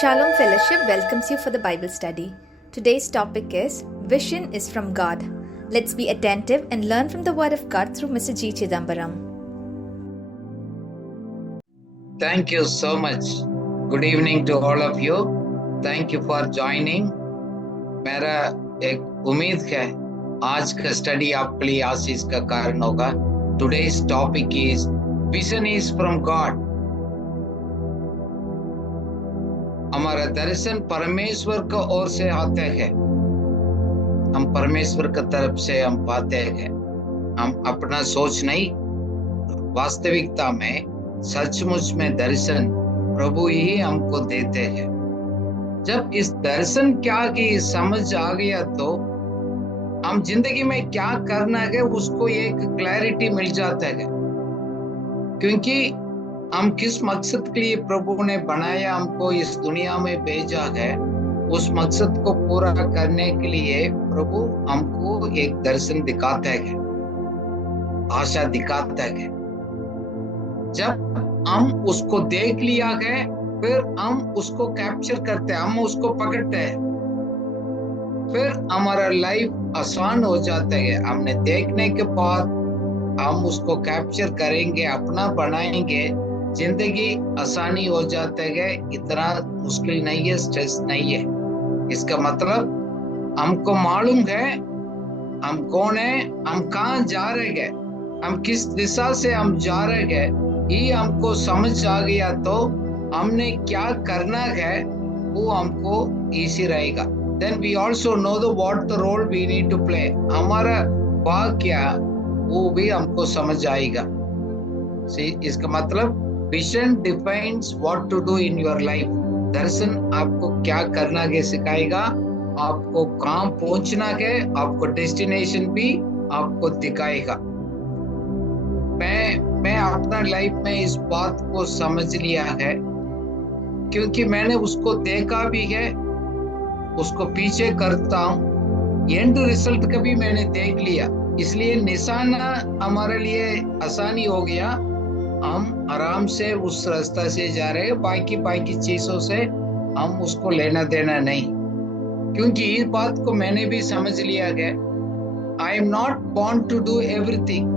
Shalom Fellowship welcomes you for the Bible study. Today's topic is Vision is from God. Let's be attentive and learn from the Word of God through Mr. G. Chidambaram. Thank you so much. Good evening to all of you. Thank you for joining. मेरा एक उम्मीद है आज का study आपके लिए आशीष का कारण होगा. Today's topic is Vision is from God. हमारा दर्शन परमेश्वर की ओर से आते हैं. हम परमेश्वर की तरफ से हम पाते हैं. हम अपना सोच नहीं, वास्तविकता में सचमुच में दर्शन प्रभु ही हमको देते हैं. जब इस दर्शन क्या की समझ आ गया तो हम जिंदगी में क्या करना है उसको एक क्लैरिटी मिल जाता है. क्योंकि हम किस मकसद के लिए प्रभु ने बनाया, हमको इस दुनिया में भेजा है, उस मकसद को पूरा करने के लिए प्रभु हमको एक दर्शन दिखाता है, आशा दिखाता है. जब हम उसको देख लिया है फिर हम उसको कैप्चर करते हैं, हम उसको पकड़ते हैं, फिर हमारा लाइफ आसान हो जाता है. हमने देखने के बाद हम उसको कैप्चर करेंगे, अपना बनाएंगे, जिंदगी आसानी हो जाता है. इतना मुश्किल नहीं है, स्ट्रेस नहीं है. इसका मतलब हमको मालूम है हम कौन है, हम कहाँ जा रहे हैं, हम किस दिशा से हम जा रहे हैं, ये हमको समझ आ गया तो हमने क्या करना है वो हमको इजी रहेगा. Then we also know what the role we need to play. हमारा भाग क्या वो भी हमको समझ आएगा. इसका मतलब vision defines what to do in your life. दर्शन आपको क्या करना है सिखाएगा, आपको कहाँ पहुंचना है, आपको डेस्टिनेशन भी आपको दिखाएगा. मैं अपना लाइफ में इस बात को समझ लिया है क्योंकि मैंने उसको देखा भी है, उसको पीछे करता हूँ, एंड रिजल्ट का भी मैंने देख लिया. इसलिए निशाना हमारे लिए आसानी हो गया. हम आराम से उस रास्ता से जा रहे हैं, बाकी चीजों से हम उसको लेना देना नहीं. क्योंकि इस बात को मैंने भी समझ लिया है, I am not born to do everything.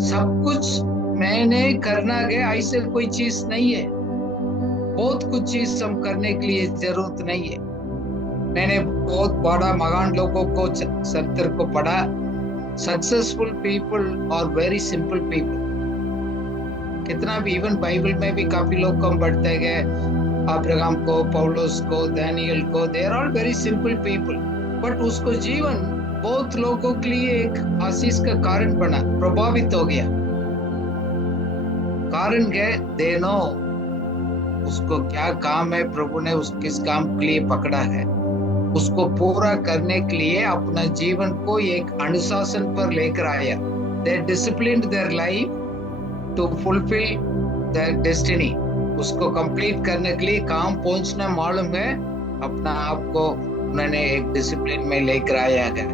सब कुछ मैंने करना है ऐसे कोई चीज नहीं है. बहुत कुछ चीज हम करने के लिए जरूरत नहीं है. मैंने बहुत बड़ा महान लोगों को चरित्र को पढ़ा. सक्सेसफुल पीपल और वेरी सिंपल पीपल. कितना भी इवन बाइबल में भी काफी लोग कम बढ़ते गए, अब्राहम को, पौलुस को, दानियल को, they are all very simple people. But उसको जीवन बहुत लोगों के लिए एक आशीष का कारण बना, प्रभावित हो गया. कारण है दे नो उसको क्या काम है, प्रभु ने उस किस काम के लिए पकड़ा है, उसको पूरा करने के लिए अपना जीवन को एक अनुशासन पर लेकर आया. They disciplined their life to fulfil their destiny. उसको कंप्लीट करने के लिए काम पहुंचना मालूम है, अपना आप को उन्होंने एक डिसिप्लिन में लेकर आया है.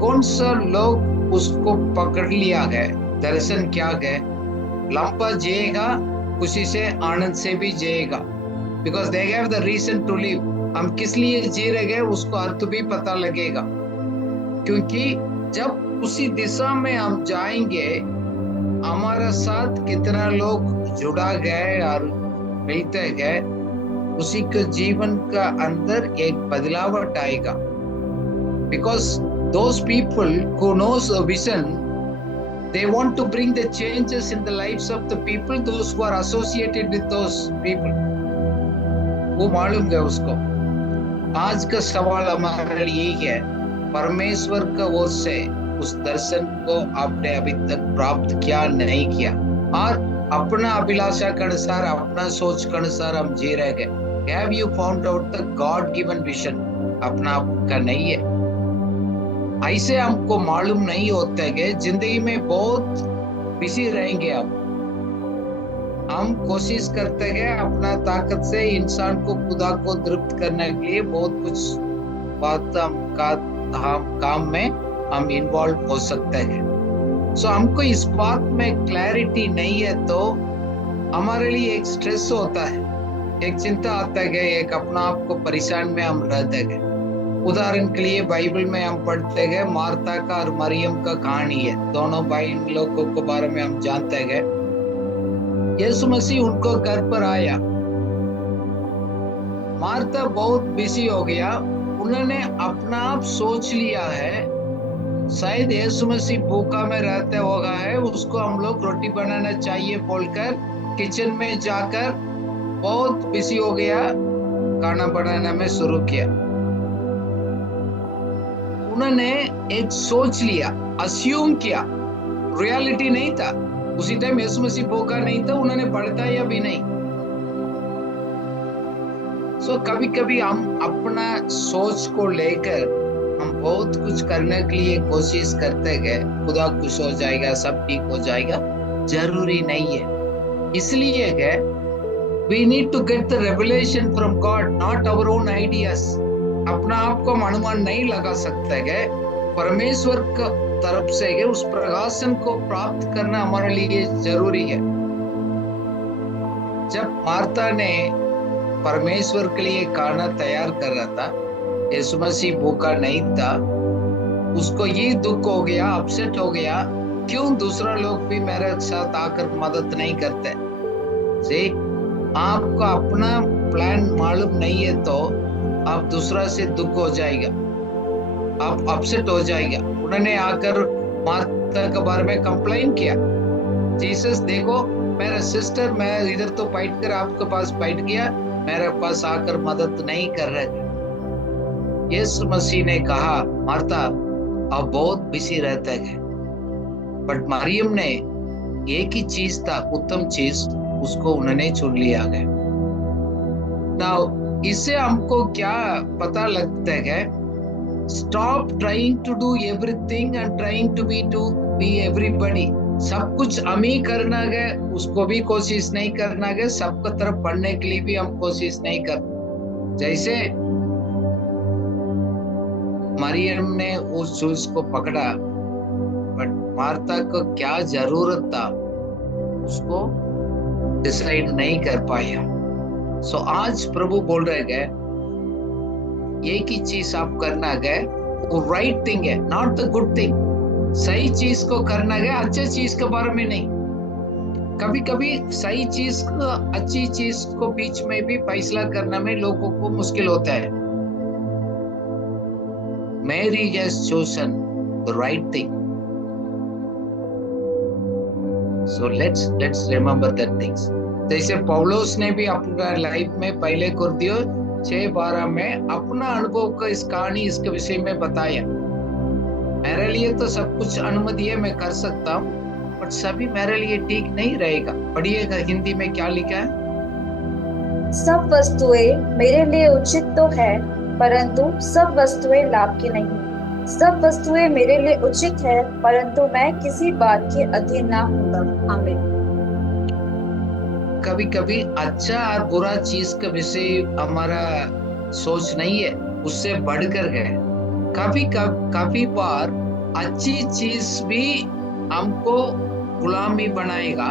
कौन सा लोग उसको पकड़ लिया है, दर्शन क्या है, लंबा जिएगा, खुशी से आनंद से भी जिएगा. Because they have the reason to live. हम किस लिए जी रहे हैं उसको अर्थ भी पता लगेगा. क्योंकि जब उसी दिशा में हम जाएंगे, हमारा साथ कितना लोग जुड़ा गए और मिलते गए, उसी के जीवन का अंदर एक बदलावट आएगा. Because those people who knows a vision, they want to bring the changes in the lives of the people, those who are associated with those people. वो मालूम है उसको. आज का सवाल हमारे लिए यही है, परमेश्वर का ओर से उस दर्शन को आपने अभी तक प्राप्त किया नहीं किया, और अपना अभिलाषा के अनुसार, अपना सोच के अनुसार हम जी रहे हैं. Have you found out the God given vision? अपना आपका नहीं है. ऐसे हमको मालूम नहीं होता है कि जिंदगी में बहुत बिजी रहेंगे. हम कोशिश करते हैं अपना ताकत से इंसान को, खुदा को तृप्त करने के लिए बहुत कुछ बात काम में हम इन्वॉल्व हो सकते हैं. सो हमको इस बात में क्लैरिटी नहीं है तो हमारे लिए एक स्ट्रेस होता है. एक चिंता आता है, एक अपना आप को परेशान में हम रहते गए। उदाहरण के लिए बाइबल में हम पढ़ते गए मार्था का और मरियम का कहानी है। दोनों भाई लोगों के बारे में हम जानते गए। यीशु मसीह उनको घर पर आया। मार्था बहुत बिजी हो गया। उन्होंने अपना आप सोच लिया है शायद यीशु मसीह भूखा में रहते होगा है, उसको हम लोग रोटी बनाना चाहिए बोलकर किचन में जाकर बहुत बिजी हो गया, खाना बनाना में शुरू किया। उन्होंने एक सोच लिया, अस्यूम किया, रियलिटी नहीं था। उसी टाइम यीशु मसीह भूखा नहीं था, उन्होंने बताया भी नहीं। कभी कभी हम अपना सोच को लेकर हम बहुत कुछ करने के लिए कोशिश करते गए, खुदा खुश हो जाएगा, सब ठीक हो जाएगा, जरूरी नहीं है। इसलिए we need to get the revelation from God, not our own ideas. अपना आप को अनुमान नहीं लगा सकते गए, परमेश्वर का तरफ से गए उस प्रकाशन को प्राप्त करना हमारे लिए जरूरी है। जब मार्था ने परमेश्वर के लिए खाना तैयार कर रहा था, यीशु मसीह भूखा नहीं था, उसको ये दुख हो गया, अपसेट हो गया, क्यों दूसरा लोग भी मेरे साथ आकर मदद नहीं करते। आपको अपना प्लान मालूम नहीं है तो आप दूसरा से दुख हो जाएगा, आप अपसेट हो जाएगा। उन्होंने आकर मार्था के बारे में कंप्लेन किया, जीसस देखो मेरा सिस्टर, मैं इधर तो फाइट कर आपके पास फाइट किया, मेरे पास आकर मदद नहीं कर रहे। यीशु मसीह ने कहा मार्था अब बहुत बिजी रहते हैं, बट मरियम ने एक ही चीज था, उत्तम चीज, उसको उन्होंने चुन लिया है। नाउ इससे हमको क्या पता लगता है, stop trying to do everything and trying to be everybody. सब कुछ हम ही करना है, उसको भी कोशिश नहीं करना है, सबको तरफ बढ़ने के लिए भी हम कोशिश नहीं कर। जैसे मरियम ने उस चीज को पकड़ा, बट मार्था को क्या जरूरत था उसको डिसाइड नहीं कर पाया। आज प्रभु बोल रहे हैं एक ही चीज आप करना है, वो राइट थिंग है, नॉट द गुड थिंग। सही चीज को करना है, अच्छे चीज के बारे में नहीं। कभी कभी सही चीज को अच्छी चीज को बीच में भी फैसला करने में लोगों को मुश्किल होता है। Mary has chosen the right thing. So let's remember that things. जैसे पौलुस ने भी अपना लाइफ में पहले कुरिन्थियों 6:12 में अपना अनुभव का इस कहानी इसके विषय में बताया। मेरे लिए तो सब कुछ अनुमति है, मैं कर सकता हूँ, बट सभी मेरे लिए ठीक नहीं रहेगा। पढ़िएगा हिंदी में क्या लिखा है। सब वस्तुएं मेरे लिए उचित तो है, परंतु सब वस्तुएं लाभ की नहीं। सब वस्तुएं मेरे लिए उचित है, परंतु मैं किसी बात के अधीन ना होगा। आमीन। कभी कभी अच्छा और बुरा चीज के विषय हमारा सोच नहीं है, उससे बढ़कर है। काफी बार अच्छी चीज भी हमको गुलामी बनाएगा।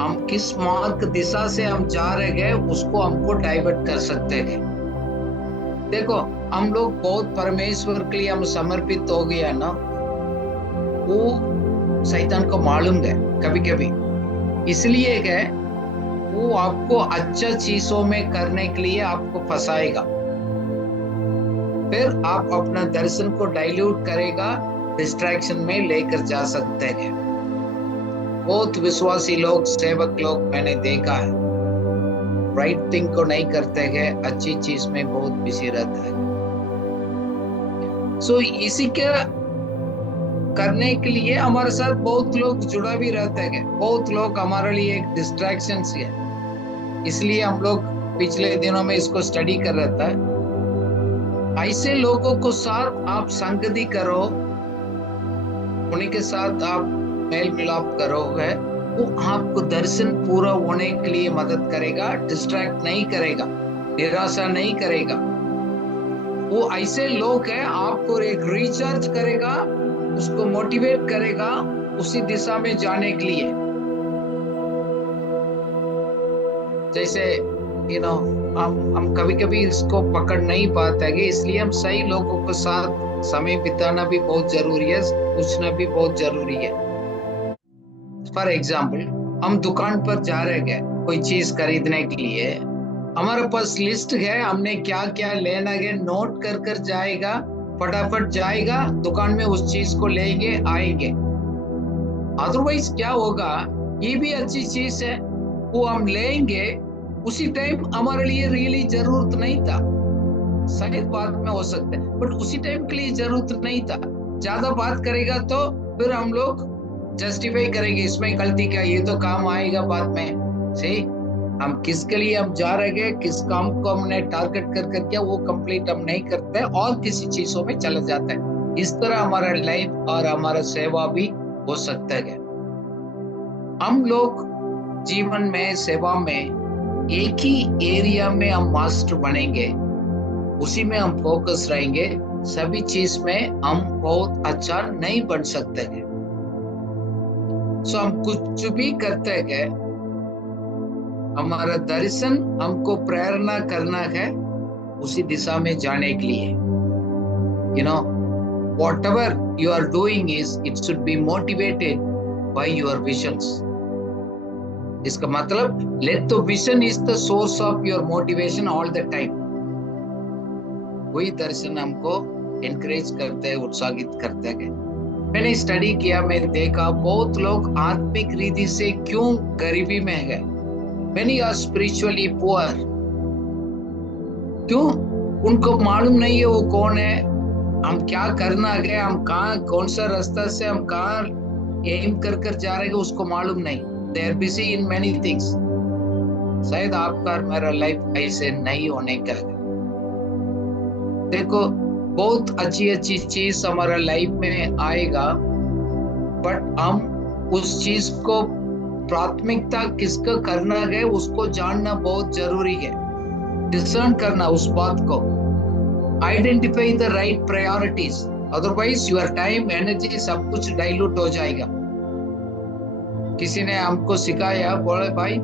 हम किस मार्ग दिशा से हम जा रहे हैं उसको हमको डाइवर्ट कर सकते हैं। देखो हम लोग बहुत परमेश्वर के लिए हम समर्पित हो गया ना, वो शैतान को मालूम है कभी कभी, इसलिए है वो आपको अच्छा चीजों में करने के लिए आपको फंसाएगा। फिर आप अपना दर्शन को डाइल्यूट करेगा, डिस्ट्रैक्शन में लेकर जा सकते हैं। बहुत विश्वासी लोग, सेवक लोग मैंने देखा है, राइट थिंग को नहीं करते हैं, अच्छी चीज में बहुत बिजी रहता है। इसी के करने के लिए हमारे साथ बहुत लोग जुड़ा भी रहते हैं, बहुत लोग हमारे लिए एक डिस्ट्रैक्शन है। इसलिए हम लोग पिछले दिनों में इसको स्टडी कर रहा था। ऐसे लोगों को साथ आप संगति करो, उन्हीं के साथ आप मेल मिलाप करोगे, वो आपको दर्शन पूरा होने के लिए मदद करेगा, डिस्ट्रैक्ट नहीं करेगा, निराशा नहीं करेगा। वो ऐसे लोग हैं, आपको एक रिचार्ज करेगा, उसको मोटिवेट करेगा उसी दिशा में जाने के लिए। जैसे हम कभी कभी इसको पकड़ नहीं पाते हैं, इसलिए हम सही लोगों के साथ समय बिताना भी बहुत जरूरी है, पूछना भी बहुत जरूरी है। फॉर एग्जाम्पल, हम दुकान पर जा रहे हैं कोई चीज खरीदने के लिए, हमारे पास लिस्ट है, हमने क्या क्या लेना है नोट कर कर जाएगा, फटाफट जाएगा दुकान में, उस चीज को लेंगे आएंगे। अदरवाइज क्या होगा, ये भी अच्छी चीज है, वो हम लेंगे, उसी टाइम हमारे लिए रियली जरूरत नहीं था, शायद बाद में हो सकता है, बट उसी टाइम के लिए जरूरत नहीं था। ज्यादा बात करेगा तो फिर हम लोग जस्टिफाई करेंगे, इसमें गलती क्या, ये तो काम आएगा बाद में। सही, हम किसके लिए हम जा रहे हैं, किस काम को हमने टारगेट कर कर किया, वो कंप्लीट हम नहीं करते और किसी चीजों में चला जाता है। इस तरह हमारा लाइफ और हमारा सेवा भी हो सकता है। हम लोग जीवन में, सेवा में एक ही एरिया में हम मास्टर बनेंगे, उसी में हम फोकस रहेंगे, सभी चीज में हम बहुत अच्छा नहीं बन सकते हैं। सो हम कुछ भी करते हैं, हमारा दर्शन हमको प्रेरणा करना है उसी दिशा में जाने के लिए। whatever you are doing is, it should be motivated by your visions. इसका मतलब, let the vision is the source of your motivation all the time. वही दर्शन हमको encourage करते हैं, उत्साहित करते हैं। मैंने स्टडी किया, मैं देखा बहुत लोग आत्मिक रीति से क्यों गरीबी में है। Many are spiritually poor. क्यों? उनको मालूम नहीं है वो कौन है, हम क्या करना है, हम कहाँ, कौन सा रास्ता से हम कहाँ एम कर कर जा रहे हैं, उसको मालूम नहीं। They are busy in many things. शायद आपका और मेरा लाइफ ऐसे नहीं होने का है। देखो, बहुत अच्छी अच्छी चीज हमारा लाइफ में आएगा, बट हम उस चीज को प्राथमिकता किसका करना है उसको जानना बहुत जरूरी है। डिसर्न करना उस बात को, identify the right priorities, otherwise your time, energy सब कुछ डाइल्यूट हो जाएगा। किसी ने हमको सिखाया, बोले भाई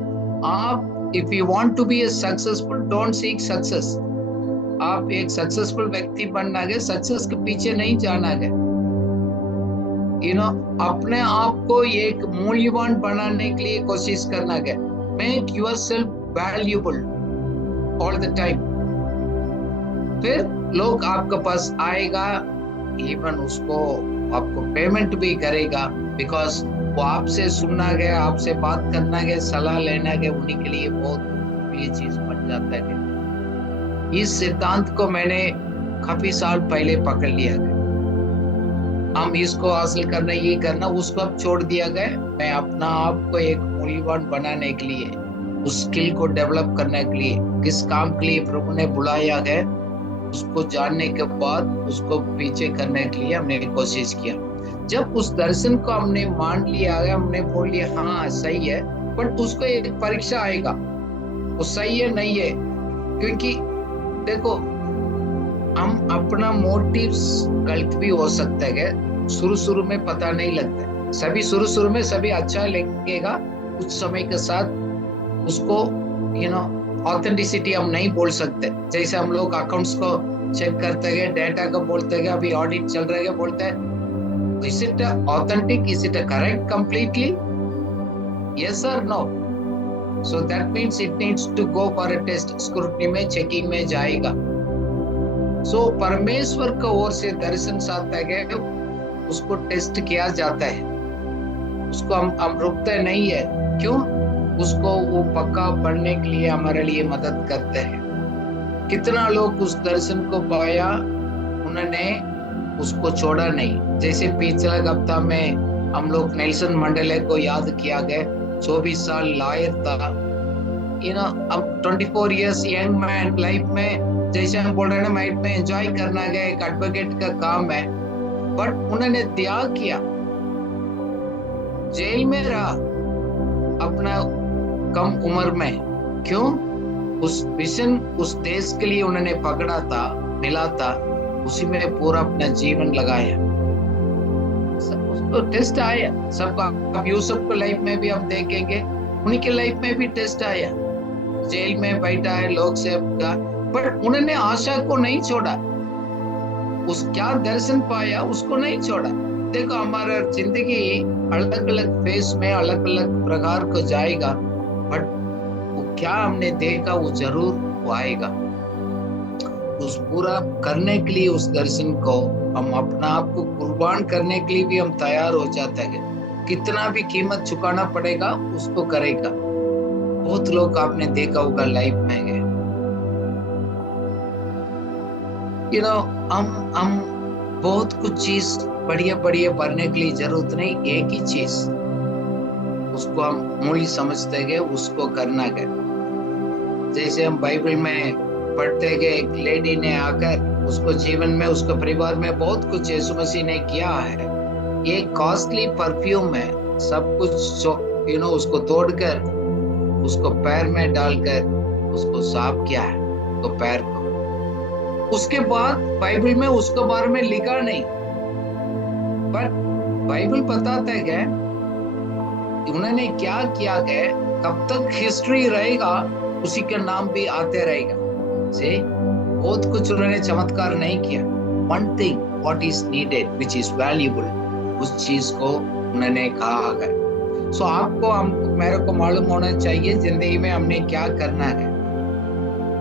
आप if you want to be a successful, don't seek success. आप एक सक्सेसफुल व्यक्ति बनना है, सक्सेस के पीछे नहीं जाना है। अपने आप को एक मूल्यवान बनाने के लिए कोशिश करना है। Make yourself valuable all the time. फिर लोग आपके पास आएगा, इवन उसको आपको पेमेंट भी करेगा, बिकॉज वो आपसे सुनना है, आपसे बात करना है, सलाह लेना है, उन्हीं के लिए बहुत ये चीज बन जाता है। इस सिद्धांत को मैंने काफी साल पहले पकड़ लिया है। हम इसको हासिल करना, ये करना, उसको अब छोड़ दिया गया। मैं अपना आप को एक मूल्यवान बनाने के लिए, उस स्किल को डेवलप करने के लिए, किस काम के लिए प्रभु ने बुलाया है, उसको जानने के बाद उसको पीछे करने के लिए हमने कोशिश किया। जब उस दर्शन को हमने मान लिया है, हमने बोल लिया हाँ सही है, बट उसको एक परीक्षा आएगा, वो सही है नहीं है। क्योंकि देखो, हम अपना मोटिव्स गलत भी हो सकता है, शुरू में पता नहीं लगता। सभी शुरू में सभी अच्छा लगेगा, कुछ समय के साथ उसको ऑथेंटिसिटी हम नहीं बोल सकते। जैसे हम लोग अकाउंट्स को चेक करते हैं, डेटा को बोलते हैं, अभी ऑडिट चल रहा है, बोलते हैं is it authentic, is it correct completely, yes or no? So that means it needs to go for a test, scrutiny में, चेकिंग में जाएगा। So परमेश्वर का ओर से दर्शन आता है, उसको टेस्ट किया जाता है, उसको हम रुकते नहीं है। क्यों? उसको वो पक्का बढ़ने के लिए हमारे लिए मदद करते हैं। कितना लोग उस दर्शन को पाया, उन्होंने उसको छोड़ा नहीं। जैसे पिछला हफ्ता में हम लोग नेल्सन मंडेला को याद किया गया, 24 साल लॉयर था, अब 24 इयर्स यंग मैन लाइफ में, जैसे हम बोल रहे हैं ना, लाइफ में एंजॉय करना है, एक एडवोकेट का काम है, बट उन्होंने त्याग किया, जेल में रहा अपना कम उम्र में। क्यों? उस विजन, उस देश के लिए उन्होंने पकड़ा था, मिला था, उसी में पूरा अपना जीवन लगाया। उसको टेस्ट आया सबका। अब यूसुफ को लाइफ में भी हम देखेंगे, उन्हीं के लाइफ में भी टेस्ट आया। जेल में बैठा है, लोग से बट उन्होंने आशा को नहीं छोड़ा। उस क्या दर्शन पाया उसको नहीं छोड़ा। देखो हमारा जिंदगी अलग अलग फेस में अलग अलग प्रकार को जाएगा, बट वो क्या हमने देखा वो जरूर वो आएगा। उस पूरा करने के लिए उस दर्शन को हम अपना आप को कुर्बान करने के लिए भी हम तैयार हो जाते हैं। कितना भी कीमत चुकाना पड़ेगा उसको करेगा। बहुत लोग आपने देखा होगा लाइफ में गए, हम बहुत कुछ चीज बढ़िया बढ़िया पढ़ने के लिए जरूरत नहीं, एक ही चीज उसको हम मूल्य समझते गए, उसको करना गए। जैसे हम बाइबल में पढ़ते गए, एक लेडी ने आकर उसको जीवन में उसके परिवार में बहुत कुछ यीशु मसीह ने किया है। ये कॉस्टली परफ्यूम है, सब कुछ उसको तोड़कर उसको पैर में डालकर उसको साफ किया है, उसको पैर को। उसके बाद बाइबल में उसके बारे में लिखा नहीं, पर बाइबल बताता है उन्होंने क्या किया गया, कब तक हिस्ट्री रहेगा उसी का नाम भी आते रहेगा। से बहुत कुछ उन्होंने चमत्कार नहीं किया। One thing what is needed which is valuable, उस चीज को उन्होंने कहा है। सो आपको मेरे को मालूम होना चाहिए जिंदगी में हमने क्या करना है।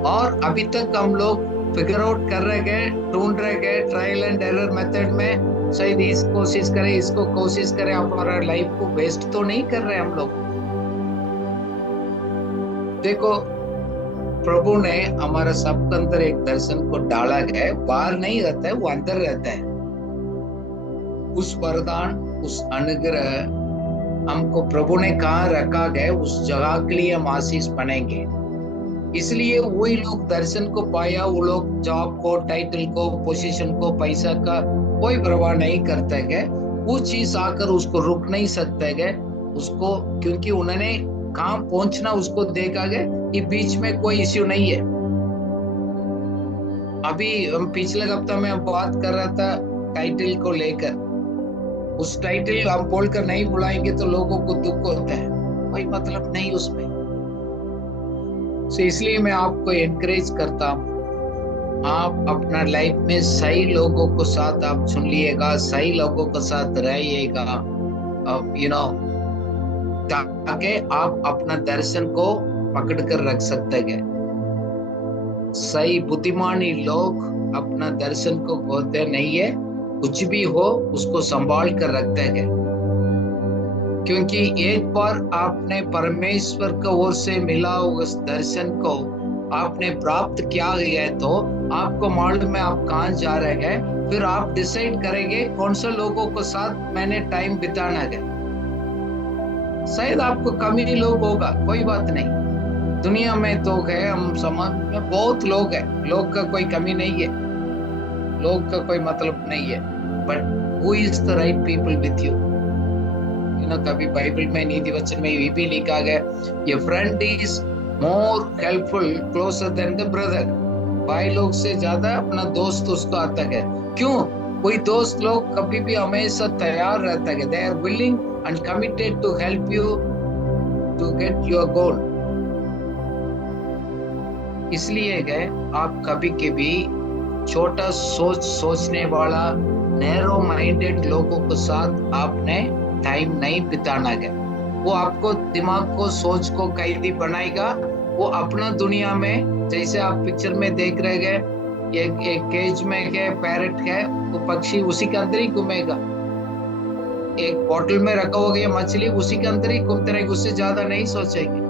और अभी तक हम लोग फिगर आउट कर रहे गए, ढूंढ रहे गए, ट्रायल एंड एरर मेथड में शायद इस कोशिश करें, इसको कोशिश करें, हमारा लाइफ को वेस्ट तो नहीं कर रहे हम लोग। देखो प्रभु ने हमारा सबके अंदर एक दर्शन को डाला गया, बाहर नहीं रहता है, वो अंदर रहता है। उस वरदान, उस अनुग्रह हमको प्रभु ने कहाँ रखा गया, उस जगह के लिए हम आशीष बनेंगे। इसलिए वही लोग दर्शन को पाया, वो लोग जॉब को, टाइटल को, पोजीशन को, पैसा का कोई परवाह नहीं करते गए। वो चीज आकर उसको रुक नहीं सकते गए उसको, क्योंकि उन्होंने कहाँ पहुंचना उसको देखा गया कि बीच में कोई इश्यू नहीं है। अभी हम पिछले हफ्ते में हम बात कर रहा था टाइटल को लेकर। उस टाइटल हम बोलकर नहीं बुलाएंगे तो लोगों को दुख होता है, कोई मतलब नहीं उसमें। इसलिए मैं आपको एनकरेज करता हूँ, आप अपना लाइफ में सही लोगों को साथ आप चुन लिएगा, सही लोगों के साथ रहिएगा, ताकि आप अपना दर्शन को पकड़ कर रख सकते हैं। सही बुद्धिमानी लोग अपना दर्शन को खोते नहीं है, कुछ भी हो उसको संभाल कर रखते हैं। क्योंकि एक बार आपने परमेश्वर की ओर से मिला उस दर्शन को आपने प्राप्त किया है तो आपको मालूम है आप कहाँ जा रहे हैं। फिर आप डिसाइड करेंगे कौन से लोगों के साथ मैंने टाइम बिताना है। शायद आपको कमी लोग होगा, कोई बात नहीं, दुनिया में तो है, हम समाज में बहुत लोग हैं, लोग का कोई कमी नहीं है, लोग का कोई मतलब नहीं है, but who is the right people with you. कभी बाइबल में नीति वचन में ये भी लिखा गया, ये friend is more helpful closure then the brother. भाई लोग से ज्यादा अपना दोस्त उसको आता है। क्यों? कोई दोस्त लोग कभी भी हमेशा तैयार रहता है, they are willing and committed to help you to get your goal. इसलिए गए आप कभी कभी छोटा सोचने वाला नैरो माइंडेड लोगों के साथ आपने टाइम नहीं बिताना है। वो आपको दिमाग को, सोच को कैदी बनाएगा। वो अपना दुनिया में, जैसे आप पिक्चर में देख रहे हैं, एक केज में है, पैरेट है, वो पक्षी उसी के अंदर ही घूमेगा। एक बॉटल में रखा हो गया मछली, उसी के अंदर ही घूमते रहेगी, उससे ज्यादा नहीं सोचेंगे।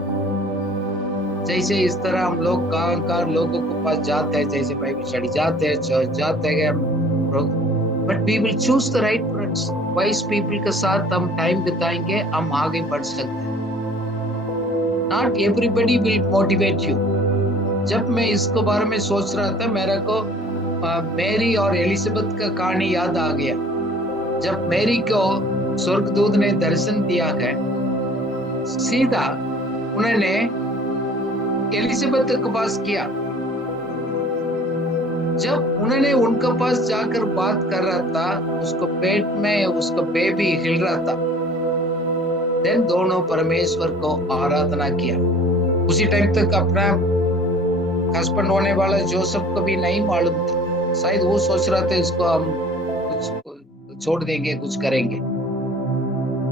जैसे इस तरह हम लोग कार लोगों के पास जाते हैं, जैसे बाइबल स्टडी जाते हैं, but we will choose the right friends. Wise people के साथ हम टाइम बिताएंगे, हम आगे बढ़ सकते हैं। Not everybody will motivate you. जब मैं इसके बारे में सोच रहा था, मेरे को मैरी और एलिजाबेथ का कहानी याद आ गया। जब मैरी को स्वर्गदूत ने दर्शन दिया है, सीधा उन्होंने एलिजाबेथ के पास किया। जब उन्होंने उनके पास जाकर बात कर रहा था, उसको पेट में उसका बेबी हिल रहा था। देन दोनों परमेश्वर को आराधना किया। उसी टाइम तक अपना हस्बैंड होने वाला जोसेफ को भी नहीं मालूम था, शायद वो सोच रहा था इसको हम कुछ छोड़ देंगे, कुछ करेंगे।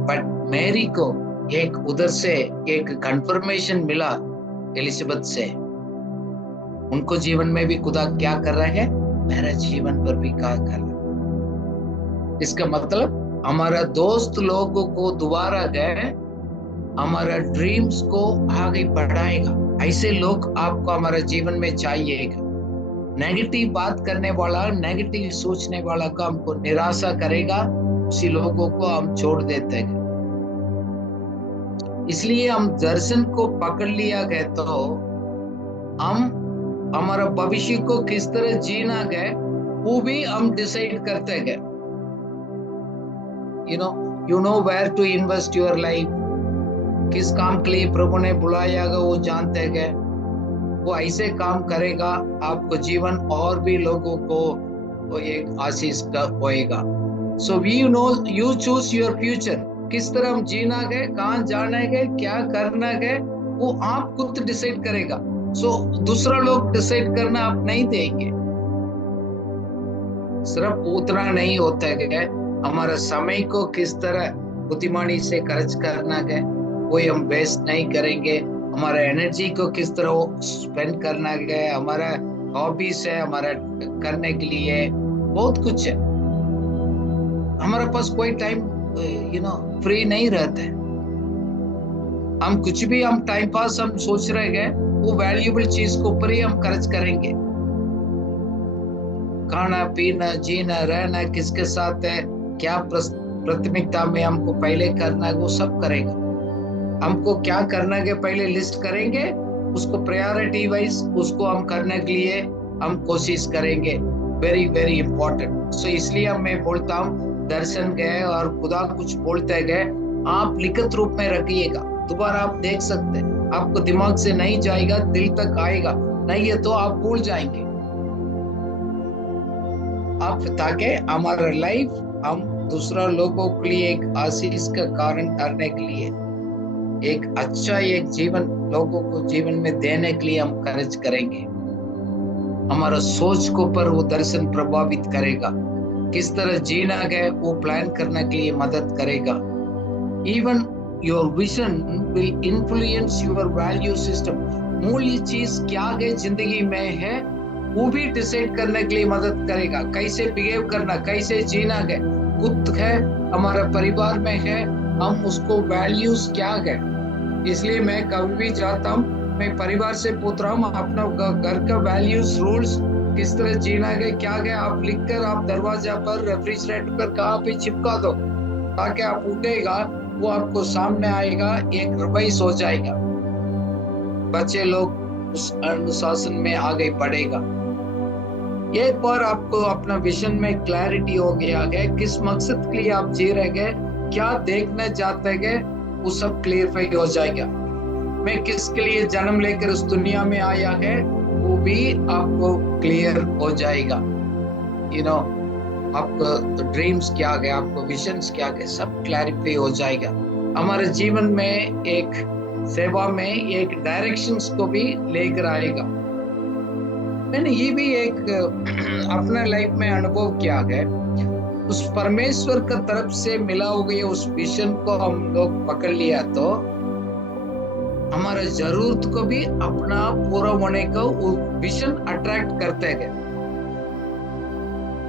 बट मैरी को एक उधर से एक कंफर्मेशन मिला एलिजाबेथ से, उनको जीवन में भी खुदा क्या कर रहा है, मेरा जीवन पर भी क्या कर रहा है। इसका मतलब हमारा दोस्त लोगों को दोबारा गए हमारा ड्रीम्स को आगे बढ़ाएगा। ऐसे लोग आपको हमारा जीवन में चाहिएगा। नेगेटिव बात करने वाला, नेगेटिव सोचने वाला का हमको निराशा करेगा, उसी लोगों को हम छोड़ देते हैं। इसलिए हम दर्शन को पकड़ लिया गए तो हम हमारा भविष्य को किस तरह जीना गए वो भी हम डिसाइड करते गए। you know where to invest your life, किस काम के लिए प्रभु ने बुलाया गया वो जानते गए। वो ऐसे काम करेगा आपको जीवन और भी लोगों को वो एक आशीष का होएगा। So we know you choose your future, किस तरह हम जीना गए, कहाँ जाना गए, क्या करना गए, वो आप खुद डिसाइड करेगा। सो दूसरा लोग डिसाइड करना आप नहीं देंगे। सिर्फ उतना नहीं होता है, हमारा समय को किस तरह बुद्धिमानी से खर्च करना है कोई हम वेस्ट नहीं करेंगे। हमारा एनर्जी को किस तरह स्पेंड करना है, हमारा हॉबीज है, हमारा करने के लिए बहुत कुछ है। हमारे पास कोई टाइम फ्री नहीं रहता है। हम कुछ भी हम टाइम पास हम सोच रहे हैं वो वैल्यूएबल चीज के ऊपर ही हम खर्च करेंगे। खाना पीना जीना रहना किसके साथ है, क्या प्राथमिकता में हमको पहले करना है वो सब करेगा। हमको क्या करना है पहले लिस्ट करेंगे, उसको प्रायोरिटी वाइज उसको हम करने के लिए हम कोशिश करेंगे। Very very important. सो इसलिए मैं बोलता हूँ दर्शन गए और खुदा कुछ बोलते गए आप लिखित रूप में रखिएगा, दोबारा आप देख सकते हैं। आपको दिमाग से नहीं जाएगा, दिल तक आएगा, नहीं है तो आप भूल जाएंगे। आप ताकि हमारा लाइफ हम दूसरा लोगों के लिए एक आशीष का कारण करने के लिए, एक अच्छा एक जीवन लोगों को जीवन में देने के लिए हम खर्च करेंगे। हमारा सोच को पर वो दर्शन प्रभावित करेगा, किस तरह जीना है वो प्लान करने के लिए मदद करेगा। Even your vision will influence your value system. मूल्य चीज क्या है जिंदगी में है वो भी डिसाइड करने के लिए मदद करेगा। कैसे बिहेव करना, कैसे जीना है, खुद है हमारा परिवार में है, हम उसको वैल्यूज क्या है। इसलिए मैं कभी भी चाहता हूँ मैं परिवार से पूछ रहा हूँ अपना घर का वैल्यूज रूल्स किस तरह जीना है क्या है, आप लिखकर आप दरवाजा पर रेफ्रिजरेटर पर कहाँ पे चिपका दो ताकि आप उठेगा वो आपको सामने आएगा, एक रिवाइज हो जाएगा। बच्चे लोग उस अनुशासन में आगे बढ़ेगा। एक बार आपको अपना विजन में क्लैरिटी हो गया है, किस मकसद के लिए आप जी रहे हैं, क्या देखना चाहते हैं, वो सब क्लियरफाई हो जाएगा। मैं किसके लिए जन्म लेकर उस दुनिया में आया है वो भी आपको क्लियर हो जाएगा। आपको ड्रीम्स क्या है, आपको विजन्स क्या है, सब क्लैरिफाई हो जाएगा। हमारे जीवन में एक सेवा में एक डायरेक्शंस को भी लेकर आएगा। मैंने ये भी एक अपना लाइफ में अनुभव किया है। उस परमेश्वर का तरफ से मिला हुआ उस विजन को हम लोग पकड़ लिया तो हमारा जरूरत को भी अपना पूरा होने का विजन अट्रैक्ट करते हैं।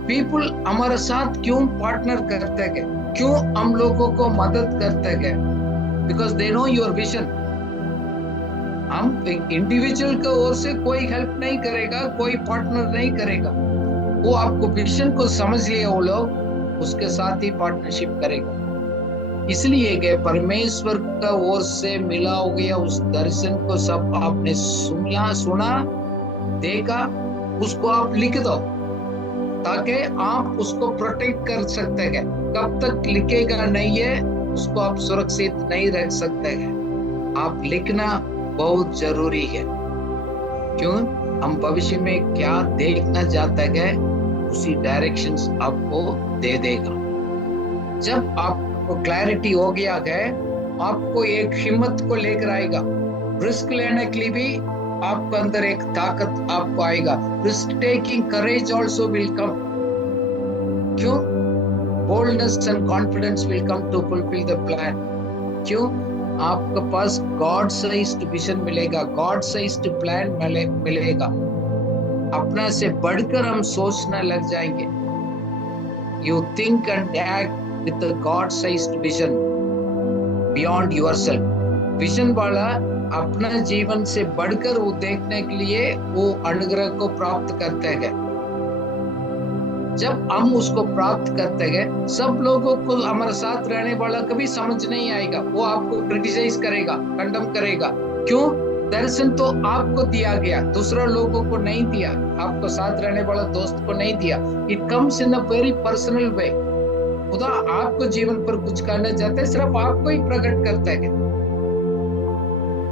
पीपल हमारे साथ क्यों पार्टनर करते हैं, क्यों हम लोगों को मदद करते हैं, because they know your vision. हम इंडिविजुअल की ओर से कोई हेल्प नहीं करेगा, कोई पार्टनर नहीं करेगा, वो आपको विजन को समझ लिया वो लोग उसके साथ ही पार्टनरशिप करेगा। इसलिए कि परमेश्वर का ओर से मिला हो गया उस दर्शन को सब आपने सुना देखा, उसको आप लिख दो ताकि आप उसको प्रोटेक्ट कर सकते हैं। कब तक लिखेगा नहीं है उसको आप सुरक्षित नहीं रख सकते हैं। आप लिखना बहुत जरूरी है। क्यों? हम भविष्य में क्या देखना चाहते हैं उसी डायरेक्शंस आपको दे देगा। जब आपको क्लैरिटी हो गया है आपको एक हिम्मत को लेकर आएगा। रिस्क लेने के लिए भी आपके अंदर एक ताकत आपको आएगा. Risk taking courage also will come. क्यों? Boldness and confidence will come to fulfil the plan. क्यों? आपके पास गॉड साइज्ड विजन मिलेगा, गॉड साइज्ड प्लान मिलेगा. अपना से बढ़कर हम सोचने लग जाएंगे. You think and act with the God sized vision beyond yourself. Vision वाला अपना जीवन से बढ़कर वो देखने के लिए वो अनुग्रह को प्राप्त करते हैं. जब हम उसको प्राप्त करते हैं, सब लोगों को हमारे साथ रहने वाला कभी समझ नहीं आएगा. वो आपको क्रिटिसाइज करेगा, कंडम करेगा. क्यों? दर्शन तो आपको दिया गया, दूसरा लोगों को नहीं दिया. आपको साथ रहने वाला दोस्त को नहीं दिया. It comes in a very personal way. खुदा आपको जीवन पर कुछ करना चाहते हैं, सिर्फ आपको ही प्रकट करता है.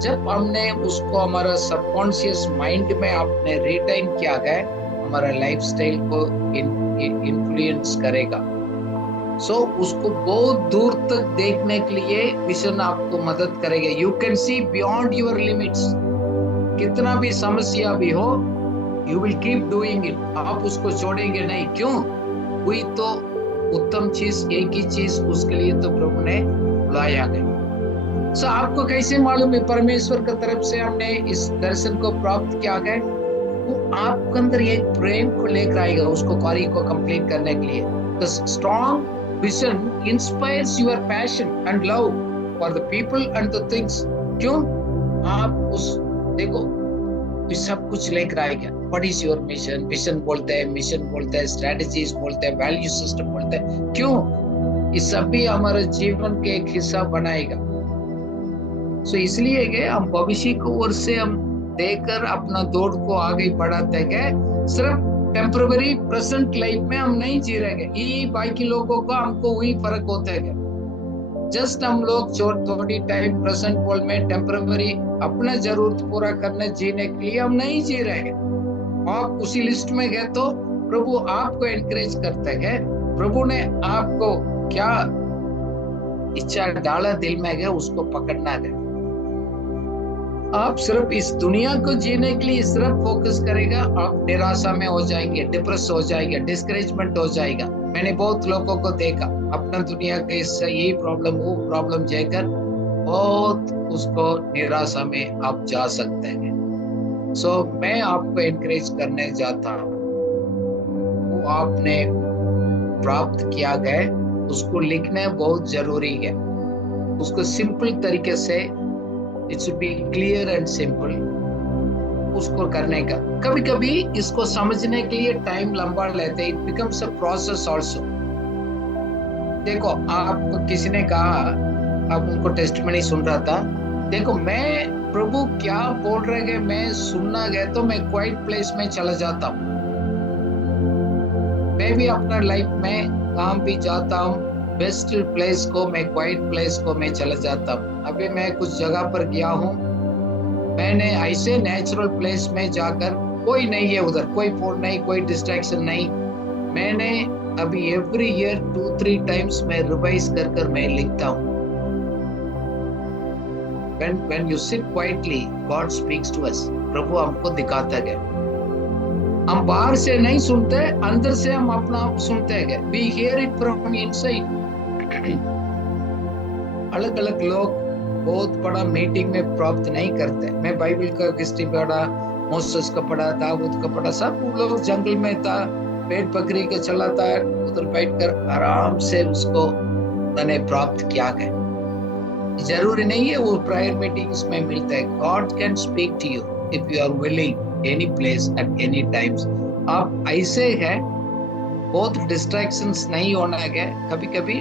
जब हमने उसको हमारा सबकॉन्शियस माइंड में आपने रिटेन किया गया, हमारा लाइफस्टाइल को इन्फ्लुएंस करेगा. सो उसको बहुत दूर तक देखने के लिए विजन आपको मदद करेगा. You can see beyond your limits. कितना भी समस्या भी हो, you will keep doing it. आप उसको छोड़ेंगे नहीं. क्यों? वही तो उत्तम चीज, एक ही चीज उसके लिए तो प्रभु ने बुलाया गया. सो आपको कैसे मालूम है? परमेश्वर की तरफ से हमने इस दर्शन को प्राप्त किया गया. वो आपके अंदर एक प्रेम को लेकर आएगा उसको कार्य को कंप्लीट करने के लिए. The strong vision inspires your passion and love for the people and the things. क्यों? आप उस देखो सब कुछ लेकर आएगा. What is your mission? Vision बोलते हैं, मिशन बोलते हैं, स्ट्रेटजीज बोलते हैं, वैल्यू सिस्टम बोलते हैं. क्यों? ये सब भी हमारे जीवन के एक हिस्सा बनाएगा. सो इसलिए के हम भविष्य को ओर से हम देकर अपना दौड़ को आगे बढ़ाते हैं. सिर्फ टेम्पररी प्रेजेंट लाइफ में हम नहीं जी रहे. ये बाकी लोगों को हमको वही फर्क होता है. जस्ट हम लोग थोड़ी टाइम प्रेजेंट वर्ल्ड में टेम्पररी अपना जरूरत पूरा करने जीने के लिए हम नहीं जी रहे. आप उसी लिस्ट में गए तो प्रभु आपको एनकरेज करते हैं. प्रभु ने आपको क्या इच्छा डाला दिल में गया, उसको पकड़ना है. आप सिर्फ इस दुनिया को जीने के लिए सिर्फ फोकस करेगा, आप निराशा में हो जाएंगे, डिप्रेस हो जाएंगे, डिस्करेजमेंट हो जाएगा. मैंने बहुत लोगों को देखा अपना दुनिया के यही प्रॉब्लम वो प्रॉब्लम जाकर बहुत उसको निराशा में आप जा सकते हैं. सो मैं आपको एनकरेज करने जाता हूँ, वो आपने प्राप्त किया गया उसको लिखना बहुत जरूरी है. उसको सिंपल तरीके से it should be clear and simple उसको करने का. कभी कभी इसको समझने के लिए टाइम लंबा लेते. It becomes a process also. देखो आप किसी ने कहा, आप उनको टेस्टमनी सुन रहा था, देखो मैं प्रभु क्या बोल रहे हैं मैं सुनना गया तो मैं क्वाइट प्लेस में चला जाता हूँ. मैं भी अपना लाइफ में काम भी जाता हूँ, बेस्ट प्लेस को मैं क्वाइट प्लेस को मैं चला जाता हूँ. अभी मैं कुछ जगह पर गया हूँ, मैंने ऐसे नेचुरल प्लेस में जाकर कोई नहीं है उधर, कोई फोन नहीं, कोई डिस्ट्रैक्शन नहीं. मैंने अभी एवरी ईयर 2-3 टाइम्स मैं रिवाइज कर मैं लिखता हूँ. When you sit quietly, God speaks to us. प्रभु हमको दिखाता है. हम बाहर से नहीं सुनते, अंदर से हम अपना आप सुनते हैं. We hear it from inside. अलग अलग लोग बहुत बड़ा मीटिंग में प्राप्त नहीं करते. मैं बाइबल का हिस्ट्री पढ़ा, मोसेस का पढ़ा, दाऊद का पढ़ा. सब लोग जंगल में था, पेट पकड़ी के चला था, उधर बैठकर आराम से उसको मैंने प्राप्त किया गया. जरूरी नहीं है वो प्रायर मीटिंग्स में मिलता है. God can speak to you if you are willing any place at any times. आप ऐसे है, बहुत डिस्ट्रैक्शंस नहीं होना है. कभी कभी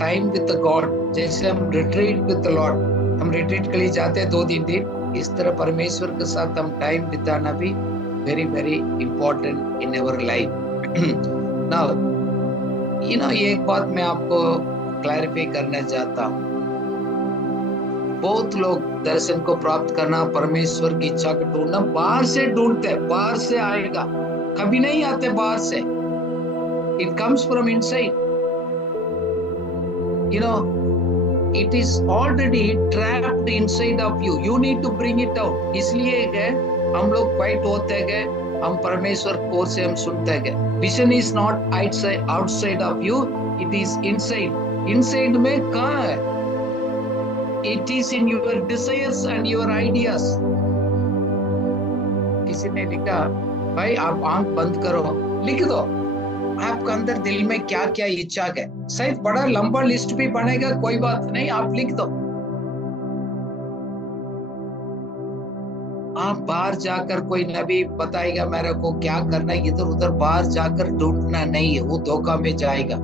टाइम विद द गॉड, जैसे हम रिट्रीट विद द लॉर्ड, हम रिट्रीट के लिए जाते हैं 2-3 दिन, इस तरह परमेश्वर के साथ हम टाइम बिताना भी very very important in our life. Now एक बात मैं आपको क्लैरिफाई करना चाहता हूँ. बहुत लोग दर्शन को प्राप्त करना, परमेश्वर की इच्छा को ढूंढना बाहर से ढूंढते हैं. बाहर से आएगा, कभी नहीं आते बाहर से. It comes from inside. it is already trapped inside of you. You need to bring it out. इसलिए है हम लोग क्वाइट होते गए, हम परमेश्वर को से हम सुनते गए. Vision is not outside of you, it is inside. Inside में कहाँ है? It is in your desires and your ideas. किसी ने लिखा, भाई आप आंख बंद करो, लिख दो आपका अंदर दिल में क्या क्या इच्छा है. शायद बड़ा लंबा लिस्ट भी बनेगा, कोई बात नहीं, आप लिख दो. आप बाहर जाकर कोई नबी बताएगा मेरे को क्या करना है, इधर उधर बाहर जाकर ढूंढना नहीं है, वो धोखा में जाएगा.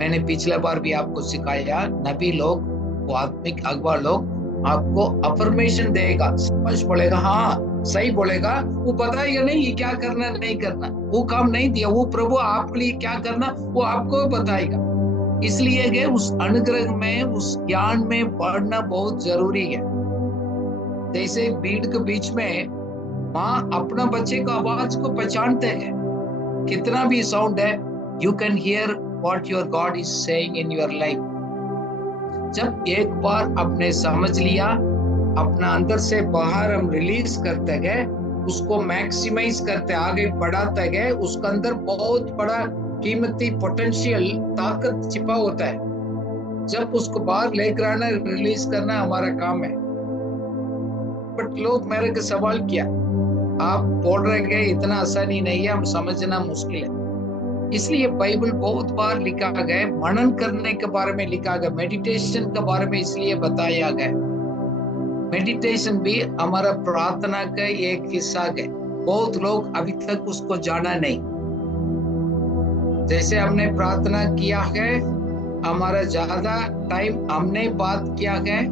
मैंने पिछले बार भी आपको सिखाया, नबी लोग, वो आत्मिक अगवा लोग आपको अफर्मेशन देगा, समझ बोलेगा, हाँ सही बोलेगा, वो बताएगा नहीं ये क्या करना नहीं करना, वो काम नहीं दिया, वो प्रभु आपके लिए क्या करना वो आपको बताएगा. इसलिए कि उस अनुग्रह में, उस ज्ञान में बढ़ना बहुत जरूरी है. जैसे भीड़ के बीच में माँ अपना बच्चे का आवाज को पहचानते हैं, कितना भी साउंड है, you can hear what your God is saying in your life. जब एक बार आपने समझ लिया, अपना अंदर से बाहर हम रिलीज करते गए, उसको मैक्सिमाइज करते आगे बढ़ाते गए, उसके अंदर बहुत बड़ा कीमती पोटेंशियल ताकत छिपा होता है. जब उसको बाहर लेकर आना, रिलीज करना हमारा काम है. बट लोग मेरे को सवाल किया, आप बोल रहे गए इतना आसानी नहीं है, हम समझना मुश्किल है. इसलिए बाइबल बहुत बार लिखा गया, मनन करने के बारे में लिखा गया, मेडिटेशन के बारे में इसलिए बताया गया. मेडिटेशन भी हमारा प्रार्थना का एक हिस्सा है. बहुत लोग अभी तक उसको जाना नहीं. जैसे हमने प्रार्थना किया है, हमारा ज्यादा टाइम हमने बात किया है,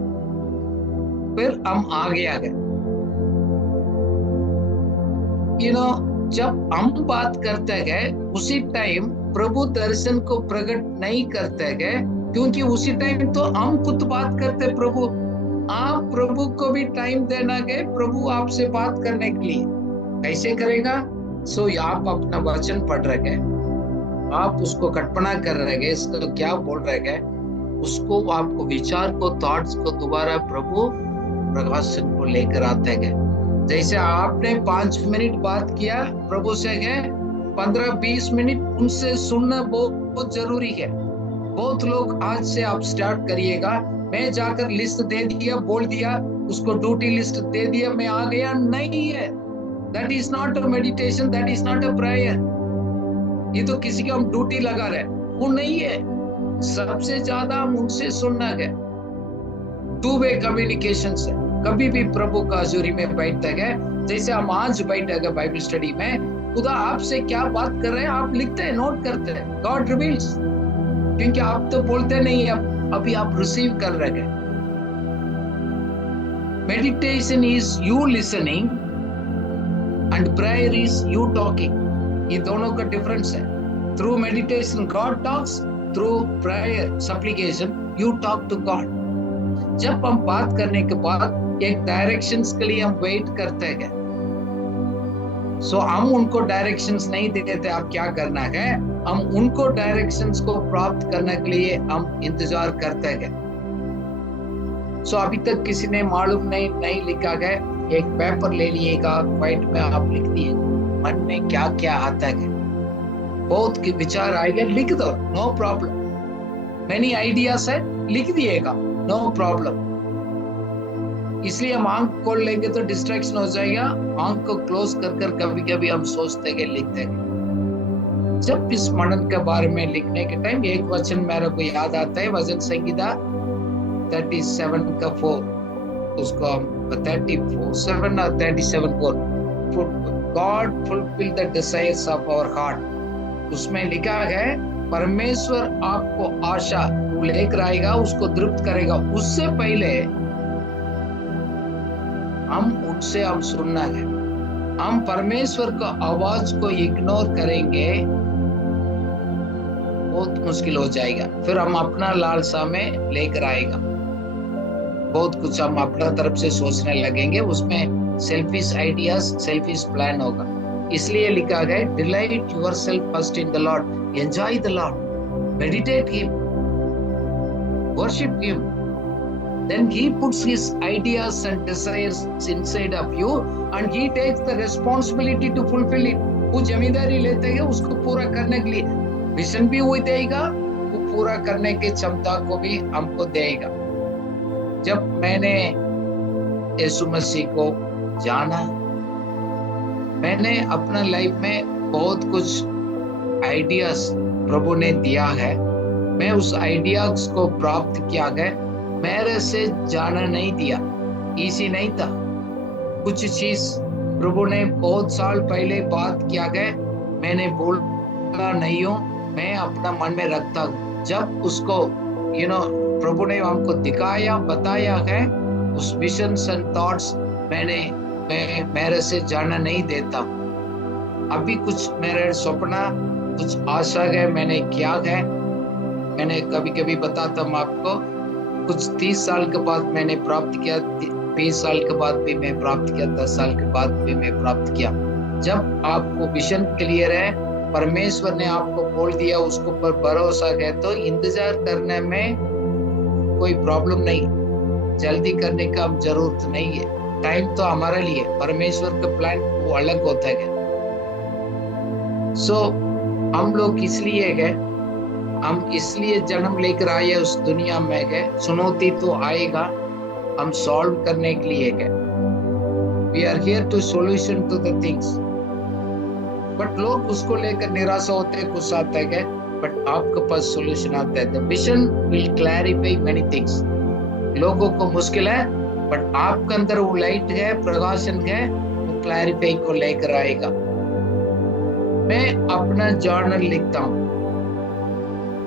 फिर हम आगे आ गए. जब हम बात करते गए, उसी टाइम प्रभु दर्शन को प्रकट नहीं करते गए, क्योंकि उसी टाइम तो हम खुद बात करते. प्रभु, आप प्रभु को भी टाइम देना गए प्रभु आपसे बात करने के लिए. कैसे करेगा? आप अपना वचन पढ़ रहे गए, आप उसको कल्पना कर रहे गए, इसको क्या बोल रहे गए, उसको आपको विचार को, थॉट्स को दोबारा प्रभु प्रकाशन को लेकर आते गए. जैसे आपने 5 मिनट बात किया प्रभु से गए, 15-20 मिनट उनसे सुनना बहुत जरूरी है. बहुत लोग आज से आप स्टार्ट करिएगा, मैं जाकर लिस्ट दे दिया, बोल दिया, उसको ड्यूटी लिस्ट दे दिया, मैं आ गया, नहीं है. That is not a meditation, that is not a prayer. ये तो किसी को हम ड्यूटी लगा रहे, वो नहीं है. सबसे ज्यादा हम उनसे सुनना है. 2 वे कम्युनिकेशन से कभी भी प्रभु का हजूरी में बैठते गए, जैसे हम आज बैठे गए बाइबल स्टडी में, खुदा आपसे क्या बात कर रहे हैं आप लिखते हैं, नोट करते हैं. गॉड रिवील्स, क्योंकि आप तो बोलते नहीं, अभी आप रिसीव कर रहे हैं. Meditation is you listening and prayer is you talking. ये दोनों का डिफरेंस है. Through meditation God talks, through prayer supplication you talk to God. जब हम बात करने के बाद एक डायरेक्शंस के लिए हम वेट करते हैं. हम उनको डायरेक्शंस नहीं देते आप क्या करना है, हम उनको डायरेक्शंस को प्राप्त करने के लिए हम इंतजार करते हैं. अभी तक किसी ने मालूम नहीं लिखा गया, एक पेपर ले लिएगा, व्हाइट में आप लिख दिए मन में क्या क्या आता है. बहुत के विचार आएंगे, लिख दो, नो प्रॉब्लम. मेनी आइडियाज है, लिख दिएगा, नो प्रॉब्लम. इसलिए हम आंख खोल लेंगे तो डिस्ट्रैक्शन हो जाएगा. आंख को क्लोज कर कभी कभी हम सोचते हैं, लिखते हैं. जब इस मनन के बारे में लिखने के टाइम एक वचन मेरे को याद आता है, भजन संगीता 37:4, उसको 37 और 37:4, God fulfil the desires of our heart. उसमें लिखा है परमेश्वर आपको आशा लेकर आएगा, उसको तृप्त करेगा. उससे पहले हम सुनना है. हम परमेश्वर का आवाज को इग्नोर करेंगे, बहुत मुश्किल हो जाएगा. फिर हम अपना लालसा में लेकर आएगा, बहुत कुछ हम अपना तरफ से सोचने लगेंगे, उसमें सेल्फिश आइडियाज, सेल्फिश प्लान होगा. इसलिए लिखा गया, delight yourself first in the Lord, enjoy the Lord, meditate him. worship him. Then he puts his ideas and desires inside of you and he takes the responsibility to fulfill it. वो जिम्मेदारी लेते हैं उसको पूरा करने के लिए, vision भी वही देगा, वो पूरा करने की क्षमता को भी हमको देगा। जब मैंने यीशु मसीह को जाना, मैंने अपना लाइफ में बहुत कुछ आइडियाज प्रभु ने दिया है, मैं उस आइडियाज को प्राप्त किया गया, मेरे से जाना नहीं दिया, इजी नहीं था। कुछ चीज प्रभु ने बहुत साल पहले बात किया गया, मैंने बोला नहीं हूँ, मैं अपना मन में रखता हूँ। जब उसको प्रभु ने हमको दिखाया, बताया है, उस विजन्स एंड थॉट्स मैं मेरे से जाना नहीं देता। अभी कुछ मेरे सपना, कुछ आशा है मैंने किया है, मैंने कभी कभी बताता हूँ आपको, कुछ 30 साल के बाद मैंने प्राप्त किया, 20 साल के बाद भी मैं प्राप्त किया, 10 साल के बाद भी मैं प्राप्त किया। जब आपको विजन क्लियर है, परमेश्वर ने आपको बोल दिया, उसको पर भरोसा है, तो इंतजार करने में कोई प्रॉब्लम नहीं, जल्दी करने का जरूरत नहीं है। टाइम तो हमारे लिए, परमेश्वर का प्लान वो अलग होता है। सो हम लोग इसलिए गए, हम इसलिए जन्म लेकर आए उस दुनिया में गए, चुनौती तो आएगा, हम सॉल्व करने के लिए गए। We are here to solution to the things, but लोग उसको लेकर निराशा होते, गुस्सा आता है, बट आपके पास सॉल्यूशन आता है। The vision will clarify many things. लोगों को मुश्किल है, बट आपके अंदर वो लाइट है, प्रकाशन है, वो क्लैरिफाई को लेकर आएगा। मैं अपना जर्नल लिखता हूँ,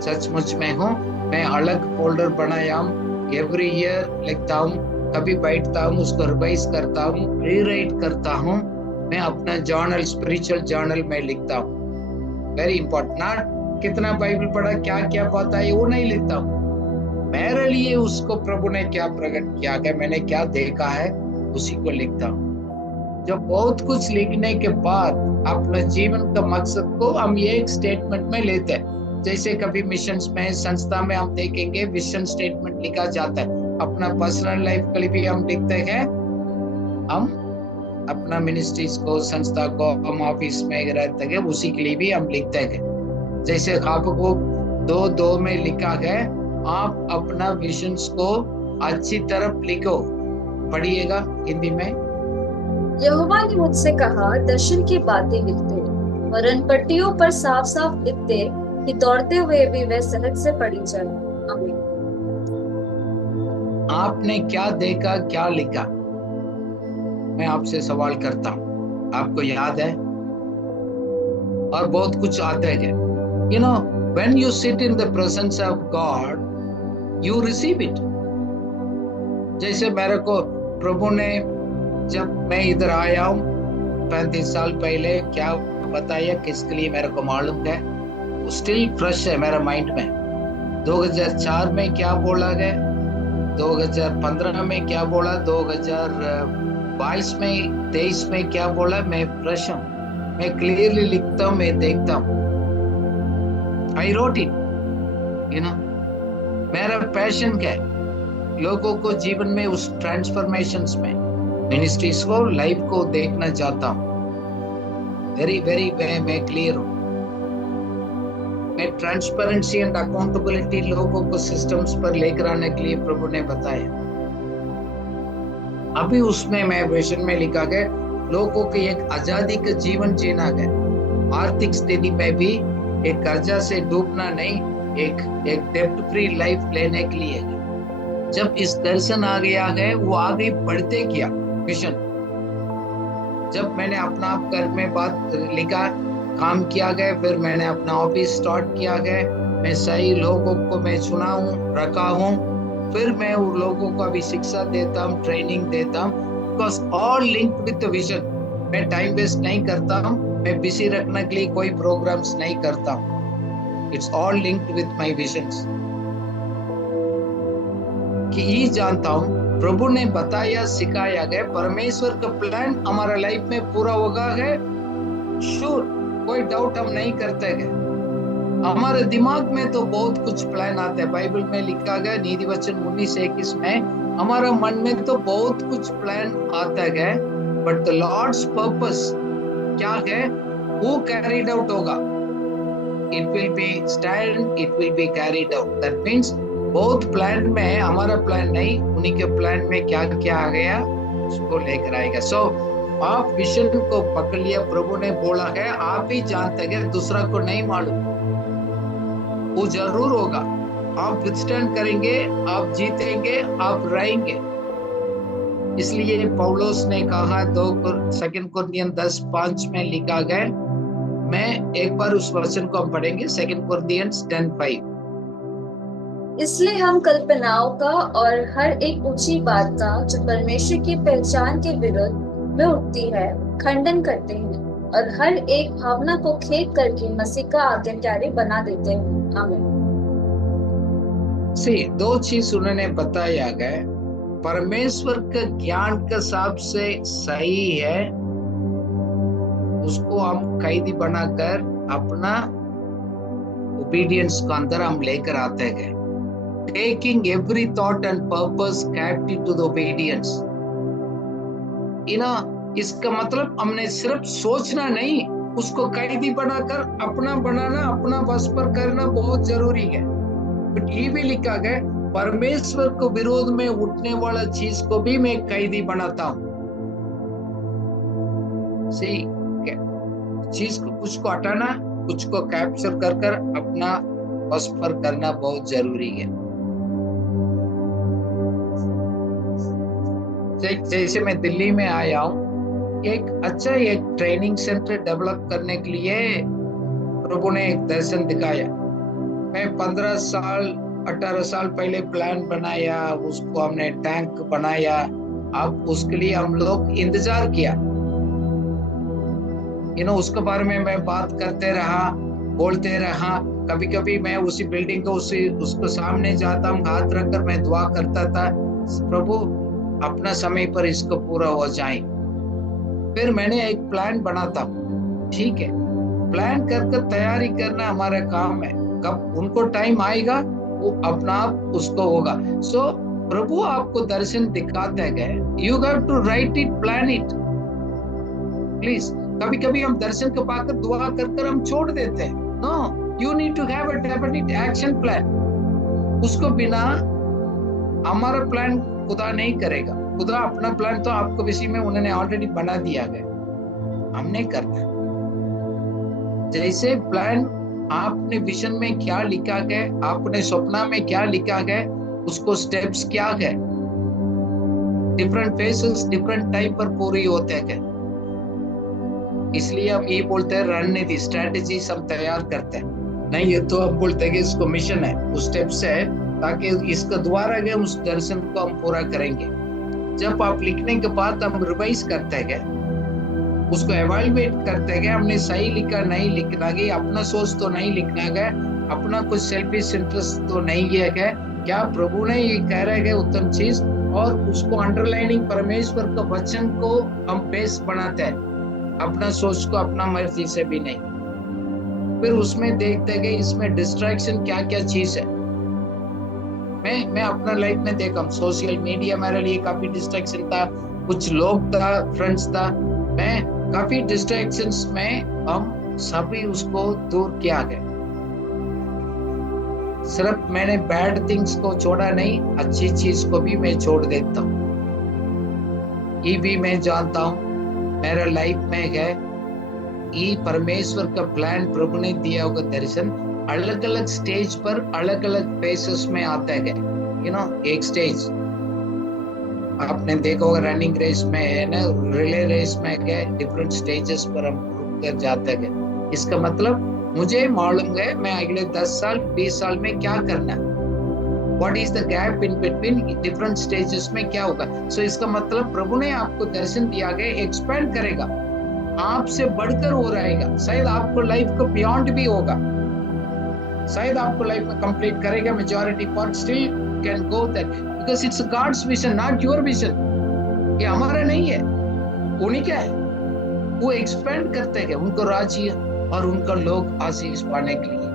सचमुच में हूँ, मैं अलग फोल्डर बनाया हूँ, एवरी ईयर लिखता हूँ, कभी बैठता हूँ, उसको रिवाइज करता हूँ, रीराइट करता हूँ। मैं अपना जर्नल, स्पिरिचुअल जर्नल में लिखता हूँ। वेरी इंपॉर्टेंट, नॉट कितना बाइबल पढ़ा, क्या क्या पता है, वो नहीं लिखता हूँ। मेरे लिए उसको प्रभु ने क्या प्रकट किया है, मैंने क्या देखा है, उसी को लिखता हूँ। जब बहुत कुछ लिखने के बाद अपने जीवन का मकसद को हम एक स्टेटमेंट में लेते हैं। जैसे कभी मिशंस में, संस्था में हम देखेंगे विजन स्टेटमेंट लिखा जाता है। अपना पर्सनल लाइफ के लिए भी हम लिखते हैं, हम अपना मिनिस्ट्रीज को, संस्था को, हम ऑफिस में रहते हैं, उसी के लिए भी हम लिखते हैं। जैसे आपको 2:2 में लिखा है, आप अपना विजन्स को अच्छी तरफ लिखो। पढ़िएगा हिंदी में। यहोवा ने मुझसे कहा, दर्शन की बातें लिखते और उन पट्टियों पर साफ साफ लिखते कि दौड़ते हुए भी वह सहज से पढ़ी जाए। आमीन। आपने क्या देखा, क्या लिखा? मैं आपसे सवाल करता हूँ, आपको याद है? और बहुत कुछ आता है। When you sit in the presence of God, you receive it. जैसे मेरे को प्रभु ने, जब मैं इधर आया हूँ 35 साल पहले, क्या बताया किसके लिए मेरे को मालूम है, स्टिल फ्रेश है मेरा माइंड में। 2004 में क्या बोला गया, 2015 में क्या बोला, 2022 में, 23 में क्या बोला, मैं फ्रेश हूँ, मैं क्लियरली लिखता हूँ, मैं देखता हूँ। आई रोट इट, मेरा पैशन क्या है, लोगों को जीवन में उस ट्रांसफॉर्मेशंस में, मिनिस्ट्रीज को, लाइफ को देखना चाहता हूँ। वेरी वेरी मैं क्लियर हूँ। मैं ट्रांसपेरेंसी एंड अकाउंटेबिलिटी लोगों को सिस्टम्स पर लेकर आने के लिए प्रभु ने बताया। अभी उसमें मैं विजन में लिखा गया, लोगों की एक आजादी का जीवन जीना गया, आर्थिक स्थिति में भी एक कर्जा से डूबना नहीं, एक डेब्ट फ्री लाइफ लेने के लिए। जब इस दर्शन आ गया है, वो आगे बढ़ते किया मिशन। जब मैंने अपना आप घर में बात लिखा, काम किया गया, फिर मैंने अपना ऑफिस स्टार्ट किया गया, मैं सही लोगों को मैं चुना हूँ, रखा हूँ, फिर मैं उन लोगों को अभी शिक्षा देता हूँ, ट्रेनिंग देता हूँ, because all linked with the vision. मैं टाइम वेस्ट नहीं करता हूँ, मैं बिजी रखने के लिए कोई प्रोग्राम्स नहीं करता हूँ। It's all linked with my visions. कि ये जानता हूँ प्रभु ने बताया, सिखाया गया, परमेश्वर का प्लान हमारा लाइफ में पूरा होगा है, श्योर, कोई डाउट हम नहीं करते हैं। हमारे दिमाग में तो बहुत कुछ प्लान आता है। बाइबल में लिखा गया नीति वचन 19:21 में, हमारा मन में तो बहुत कुछ प्लान आता है, बट द लॉर्ड्स पर्पस क्या है वो कैरीड आउट होगा। It will be stand, it will be carried out. That means बहुत प्लान में हमारा प्लान नहीं, उन्हीं के प्लान में क्या क्या आ गया उसको लेकर आएगा। सो आप विजन को पकड़ लिया, प्रभु ने बोला है, आप ही जानते हैं, दूसरा को नहीं मालूम। वो जरूर होगा, आप विथस्टैंड करेंगे, आप जीतेंगे, आप रहेंगे। इसलिए पौलुस ने कहा 2 कुरिन्थियन 10:5 में लिखा गया, मैं एक बार उस वचन को हम पढ़ेंगे, 2 कुरिन्थियन 10:5। इसलिए हम कल्पनाओं का और हर एक ऊंची बात का जो परमेश्वर की पहचान के विरुद्ध में उठती है खंडन करते हैं, और हर एक भावना को खेद करके मसीह का आज्ञाकारी बना देते हैं। आमीन। दो चीज उन्होंने बताया गया, परमेश्वर का ज्ञान का सबसे सही है, उसको हम कैदी बनाकर अपना ओबीडियंस के अंदर हम लेकर आते हैं। Taking every thought and purpose captive to the obedience. इसका मतलब हमने सिर्फ सोचना नहीं, उसको कैदी बनाकर अपना बनाना, अपना बस पर करना बहुत जरूरी है। बट ये भी लिखा गया, परमेश्वर को विरोध में उठने वाला चीज को भी मैं कैदी बनाता हूं। चीज को कुछ को हटाना, कुछ को कैप्चर कर अपना बस पर करना बहुत जरूरी है। जैसे मैं दिल्ली में आया हूँ, एक ट्रेनिंग सेंटर डेवलप करने के लिए प्रभु ने एक दर्शन दिखाया। मैं 18 साल पहले प्लान बनाया, उसको हमने टैंक बनाया। अब उसके लिए हम लोग इंतजार किया, उसके बारे में मैं बात करते रहा, बोलते रहा। कभी कभी मैं उसी बिल्डिंग को उसको सामने जाता हूँ, हाथ रखकर मैं दुआ करता था, प्रभु अपना समय पर इसको पूरा हो जाए। फिर मैंने एक प्लान बनाता, ठीक है, प्लान कर तैयारी करना हमारा काम है। कब उनको टाइम आएगा वो अपना आप उसको होगा। सो प्रभु आपको दर्शन दिखाते गए, you have to write it, plan it. Please, कभी कभी हम दर्शन को पाकर दुआ कर हम छोड़ देते हैं। No, you need to have a definite action plan. उसको बिना हमारा प्लान खुदा नहीं करेगा। खुदा अपना प्लान तो आपको विषय में उन्होंने ऑलरेडी बना दिया है, हमने करना। जैसे प्लान आपने विजन में क्या लिखा गया, आपने सपना में क्या लिखा गया, उसको स्टेप्स क्या है, डिफरेंट फेसेस डिफरेंट टाइम पर पूरी होते हैं। इसलिए हम ये बोलते हैं रणनीति, स्ट्रेटेजी सब तैयार करते हैं। नहीं ये तो हम बोलते हैं कि इसको मिशन है, उस स्टेप्स है, ताकि इसका द्वारा गए उस दर्शन को हम पूरा करेंगे। जब आप लिखने के बाद हम रिवाइज करते हैं, उसको एवेल्युएट करते हैं, हमने सही लिखा नहीं लिखना गया, अपना सोच तो नहीं लिखना गया, अपना कुछ सेल्फिश इंटरेस्ट तो नहीं है, क्या प्रभु ने ये कह रहे हैं उत्तम चीज, और उसको अंडरलाइनिंग परमेश्वर का वचन को हम बेस बनाते हैं, अपना सोच को अपना मर्जी से भी नहीं। फिर उसमें देखते हैं इसमें डिस्ट्रैक्शन क्या क्या चीज है। मैं अपना लाइफ में देखा, सोशल मीडिया मेरे लिए काफी डिस्ट्रैक्शन था, कुछ लोग था, फ्रेंड्स था, मैं काफी डिस्ट्रैक्शंस में हम सभी उसको दूर किया गया। सिर्फ मैंने बैड थिंग्स को छोड़ा नहीं, अच्छी चीज को भी मैं छोड़ देता हूँ। ये भी मैं जानता हूँ मेरा लाइफ में है, ये परमेश्वर का प्लान प्रभु ने दिया होगा दर्शन, अलग अलग स्टेज पर अलग अलग फेसेस में आता है। एक स्टेज आपने देखा होगा रनिंग रेस में है ना, रिले रेस में है, डिफरेंट स्टेजेस पर हम रुक कर जाते हैं। इसका मतलब मुझे मालूम है मैं अगले 10 साल 20 साल में क्या करना है, what is the gap in between different stages में क्या होगा। सो इसका मतलब प्रभु ने आपको दर्शन दिया गया, एक्सपेंड करेगा, आपसे बढ़कर हो रहेगा, शायद आपको लाइफ को बियॉन्ड भी होगा, शायद आपको लाइफ में कंप्लीट करेगा, majority part still can go that, because it's God's vision, not your vision. ये हमारा नहीं है, उन्हीं का है। वो एक्सपेंड करते हैं उनको राज्य और उनका लोग आशीष पाने के लिए।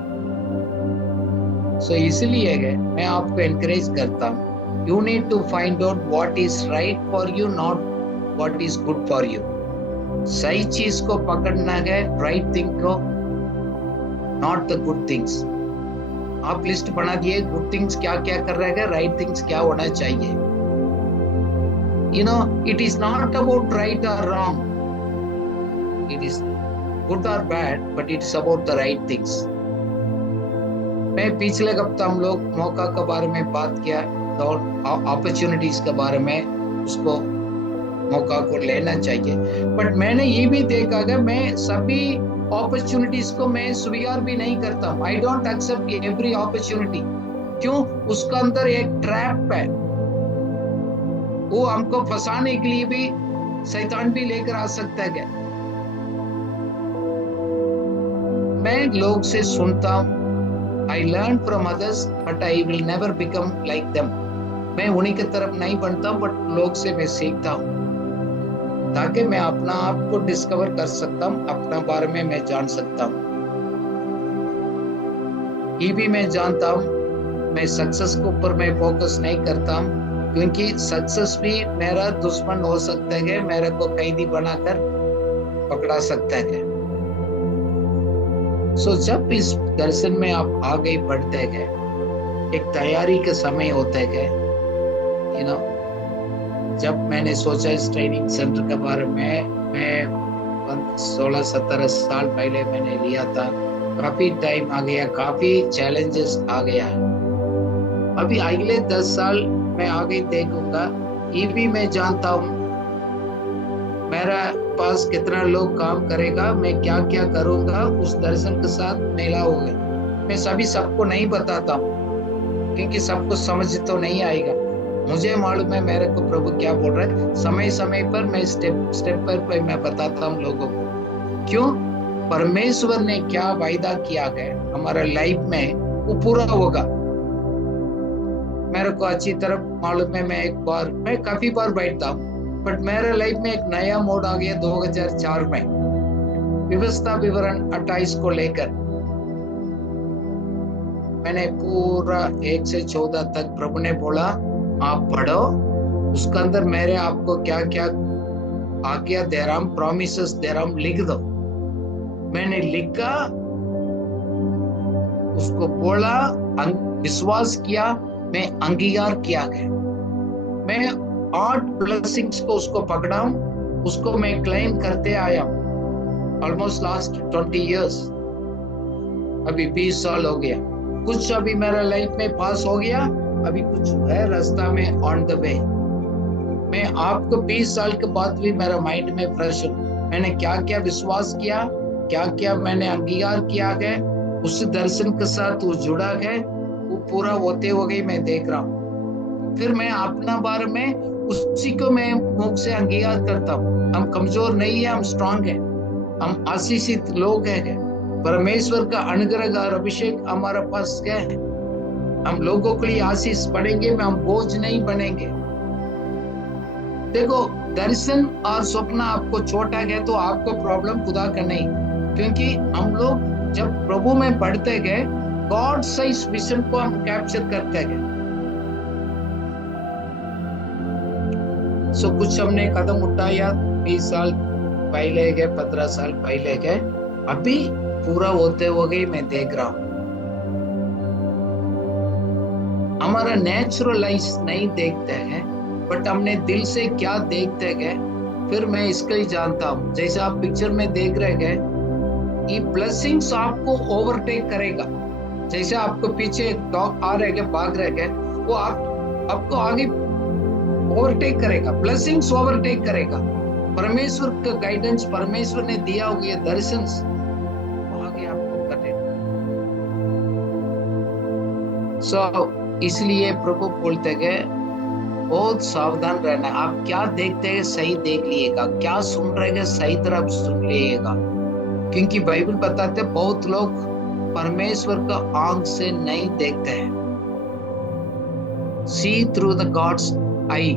सो इसलिए है मैं आपको एनकरेज करता हूँ, you need to find out what is right for you, not what is good for you. सही चीज को पकड़ना है, राइट थिंग को, नॉट द गुड थिंग्स। आप लिस्ट बना दिए गुड थिंग्स क्या क्या कर रहे हैं, राइट थिंग्स क्या होना चाहिए। You know, it is not about right or wrong. It is good or bad, but it's about the right things. मैं पिछले हफ्ते हम लोग मौका के बारे में बात किया और अपॉर्चुनिटीज के बारे में, उसको मौका को लेना चाहिए। बट मैंने ये भी देखा कि मैं सभी अपॉर्चुनिटीज को मैं स्वीकार भी नहीं करता। I don't accept every opportunity. क्यों? उसका अंदर एक ट्रैप है, वो हमको फंसाने के लिए भी शैतान भी लेकर आ सकता है। मैं लोग से सुनता हूँ, I learn from others but I will never become like them. मैं उन्हीं की तरफ नहीं बनता, बट लोग से मैं सीखता हूँ ताकि मैं अपना आप को डिस्कवर कर सकता हूँ, अपना बारे में मैं जान सकता हूँ। ये भी मैं जानता हूँ, मैं सक्सेस के ऊपर मैं फोकस नहीं करता हूँ, क्योंकि सक्सेस भी मेरा दुश्मन हो सकता है, मेरे को कैदी बनाकर पकड़ा सकता है। सो जब इस दर्शन में आप आगे बढ़ते गए, एक तैयारी का समय होता है, यू नो। जब मैंने सोचा इस ट्रेनिंग सेंटर के बारे में, मैं 16-17 साल पहले मैंने लिया था। काफी टाइम आ गया, काफी चैलेंजेस आ गया। अभी अगले 10 साल मैं आगे देखूंगा, ये भी मैं जानता हूँ मेरा पास कितना लोग काम करेगा, मैं क्या क्या करूंगा, उस दर्शन के साथ मेला होगा। मैं सभी सबको नहीं बताता हूँ, क्योंकि सबको समझ तो नहीं आएगा। मुझे मालूम है मेरे को प्रभु क्या बोल रहा है। समय समय पर मैं स्टेप पर मैं बताता हूँ लोगों को। क्यों? परमेश्वर ने क्या वायदा किया है हमारा लाइफ में, वो पूरा होगा। मेरे को अच्छी तरह मालूम है। मैं काफी बार बैठता हूँ, बट मेरे लाइफ में एक नया मोड आ गया 2004 में, व्यवस्था विवरण 28 को लेकर। मैंने पूरा 1 से 14 तक प्रभु ने बोला आप पढ़ो, उसके अंदर मेरे आपको क्या क्या आज्ञा दे रहा हूं, प्रॉमिसेस दे रहा हूं, लिख दो। मैंने लिखा, उसको बोला, विश्वास किया, मैं अंगीकार किया गया। मैं 8 ब्लेसिंग्स को उसको पकड़ा हूं, उसको मैं क्लेम करते आया हूं ऑलमोस्ट लास्ट 20 इयर्स। अभी 20 साल हो गया। कुछ अभी मेरा लाइफ में पास हो गया, अभी कुछ है रास्ता में, ऑन द वे। मैं आपको 20 साल के बाद भी मेरा माइंड में फ्रेश हूं। मैंने क्या क्या विश्वास किया, क्या क्या मैंने अंगीकार किया है, उस दर्शन के साथ वो जुड़ा है, वो पूरा होते हो गई मैं देख रहा हूँ। फिर मैं अपना बारे में उसी को मैं मुख से अंगीकार करता हूँ। हम कमजोर नहीं है, हम स्ट्रांग है, हम आशीषित लोग हैं। परमेश्वर का अनुग्रह और अभिषेक हमारे पास क्या है। हम लोगों के लिए आशीष बनेंगे, हम बोझ नहीं बनेंगे। देखो, दर्शन और स्वप्न आपको छोटा है तो आपको प्रॉब्लम खुदा का नहीं, क्योंकि हम लोग जब प्रभु में बढ़ते गए, गॉड से इस विजन को हम कैप्चर करते गए। सो कुछ हमने कदम उठाया 20 साल पहले गए, 15 साल पहले गए, अभी पूरा होते हो गई मैं देख रहा हूं। हमारा नेचुरल लाइफ नहीं देखते हैं, बट हमने दिल से क्या देखते गए, फिर मैं इसको ही जानता हूं। जैसे आप पिक्चर में देख रहे गए, ये ब्लेसिंग्स आपको ओवरटेक करेगा। जैसे आपको पीछे डॉग आ रहे गए, भाग रहे गए, वो आपको आगे ओवरटेक करेगा, ब्लेसिंग्स ओवरटेक करेगा। परमेश्वर का गाइडेंस, परमेश्वर ने दिया हुआ दर्शन आगे आपको करेगा। इसलिए प्रभु बोलते गए बहुत सावधान रहना। आप क्या देखते हैं सही देख लीजिएगा, क्या सुन रहे हैं सही तरफ सुन लीजिएगा, क्योंकि बाइबल बताते बहुत लोग परमेश्वर का आंख से नहीं देखते हैं। See through the God's eye,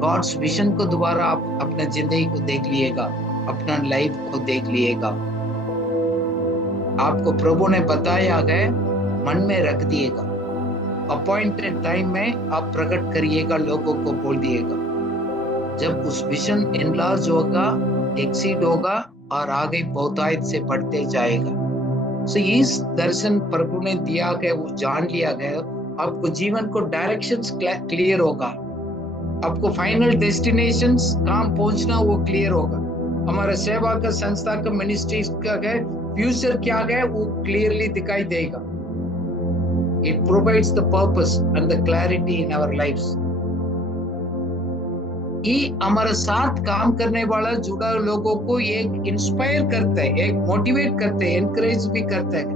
God's vision को दोबारा आप अपने जिंदगी को देख लीजिएगा, अपना लाइफ को देख लीजिएगा। आपको प्रभु ने बताया है, मन में रख दिएगा। अपॉइंटेड टाइम में आप प्रकट करिएगा, लोगों को बोल दिएगा। जब उस विजन एनलार्ज होगा, एक्सीड होगा और आगे बहुतायत से बढ़ते जाएगा। सो इस दर्शन प्रभु ने दिया गया, वो जान लिया गया, आपको जीवन को डायरेक्शंस क्लियर होगा, आपको फाइनल डेस्टिनेशंस कहाँ पहुंचना वो क्लियर होगा। हमारा सेवा का, संस्था का, मिनिस्ट्री का फ्यूचर क्या है वो क्लियरली दिखाई देगा। It provides the purpose and the clarity in our lives. ये हमारे साथ काम करने वाला जुड़ा लोगों को एक इंस्पायर करता है, एक मोटिवेट करते हैं, एनकरेज भी करता है।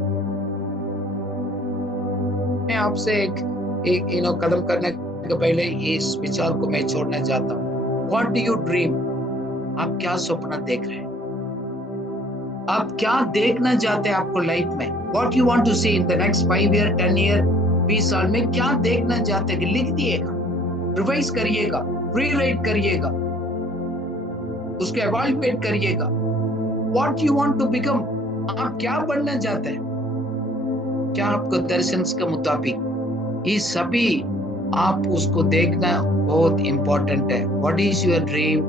मैं आपसे एक कदम करने के पहले इस विचार को मैं छोड़ना चाहता हूँ। What do you dream? आप क्या सपना देख रहे हैं? आप क्या देखना चाहते हैं आपको लाइफ में? What you want to see in the next 5 year, 10 year, 20 साल में क्या देखना चाहते हैं? लिख दिएगा, रिवाइज करिएगा, रीराइट करिएगा, उसको एवाल्युएट करिएगा। What you want to become? आप क्या बनना चाहते हैं? क्या आपको दर्शन के मुताबिक? ये सभी आप उसको देखना बहुत इंपॉर्टेंट है। What is your dream?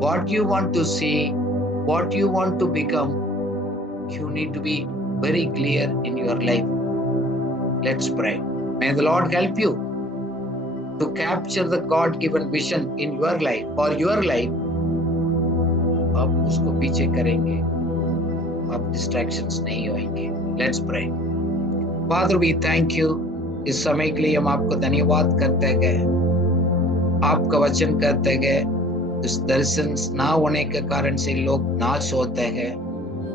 What you want to see? What you want to become? You need to be very clear in your life. Let's pray. May the Lord help you to capture the God-given vision in your life, or your life. आप उसको पीछे करेंगे, आप distractions नहीं होंगे। Let's pray. Father, we thank you. इस समय के लिए हम आपको धन्यवाद करते गए, आपका वचन करते गए। इस दर्शन ना होने के कारण से लोग नाश होते हैं।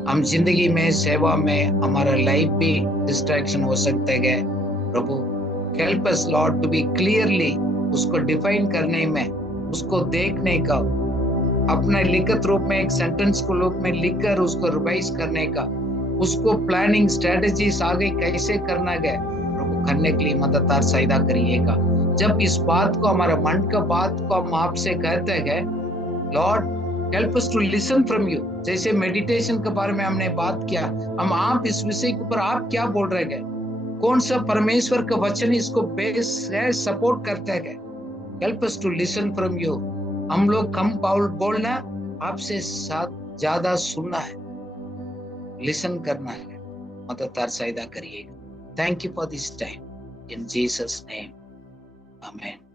हम जिंदगी में, सेवा में, हमारा लाइफ भी डिस्ट्रैक्शन हो सकते हैं। प्रभु, help us Lord to be clearly उसको डिफाइन करने में, उसको देखने का, अपने लिखित रूप में एक सेंटेंस को रूप में लिखकर उसको रिवाइज करने का, उसको प्लानिंग स्ट्रेटजीज आगे कैसे करना है प्रभु करने के लिए मददगार सहायता करिएगा। जब इस बात को, हमारा मन का बात को हम आपसे कहते हैं, Lord help us to listen from you. जैसे मेडिटेशन के बारे में हमने बात किया, हम आप इस विषय के ऊपर आप क्या बोल रहे हैं, कौन सा परमेश्वर का वचन इसको बेस है, सपोर्ट करते हैं। Help us to listen from you. हम लोग कम बोलना, आपसे साथ ज्यादा सुनना है, लिसन करना है। मददगार सहायता करिएगा। Thank you for this time, in Jesus name, amen.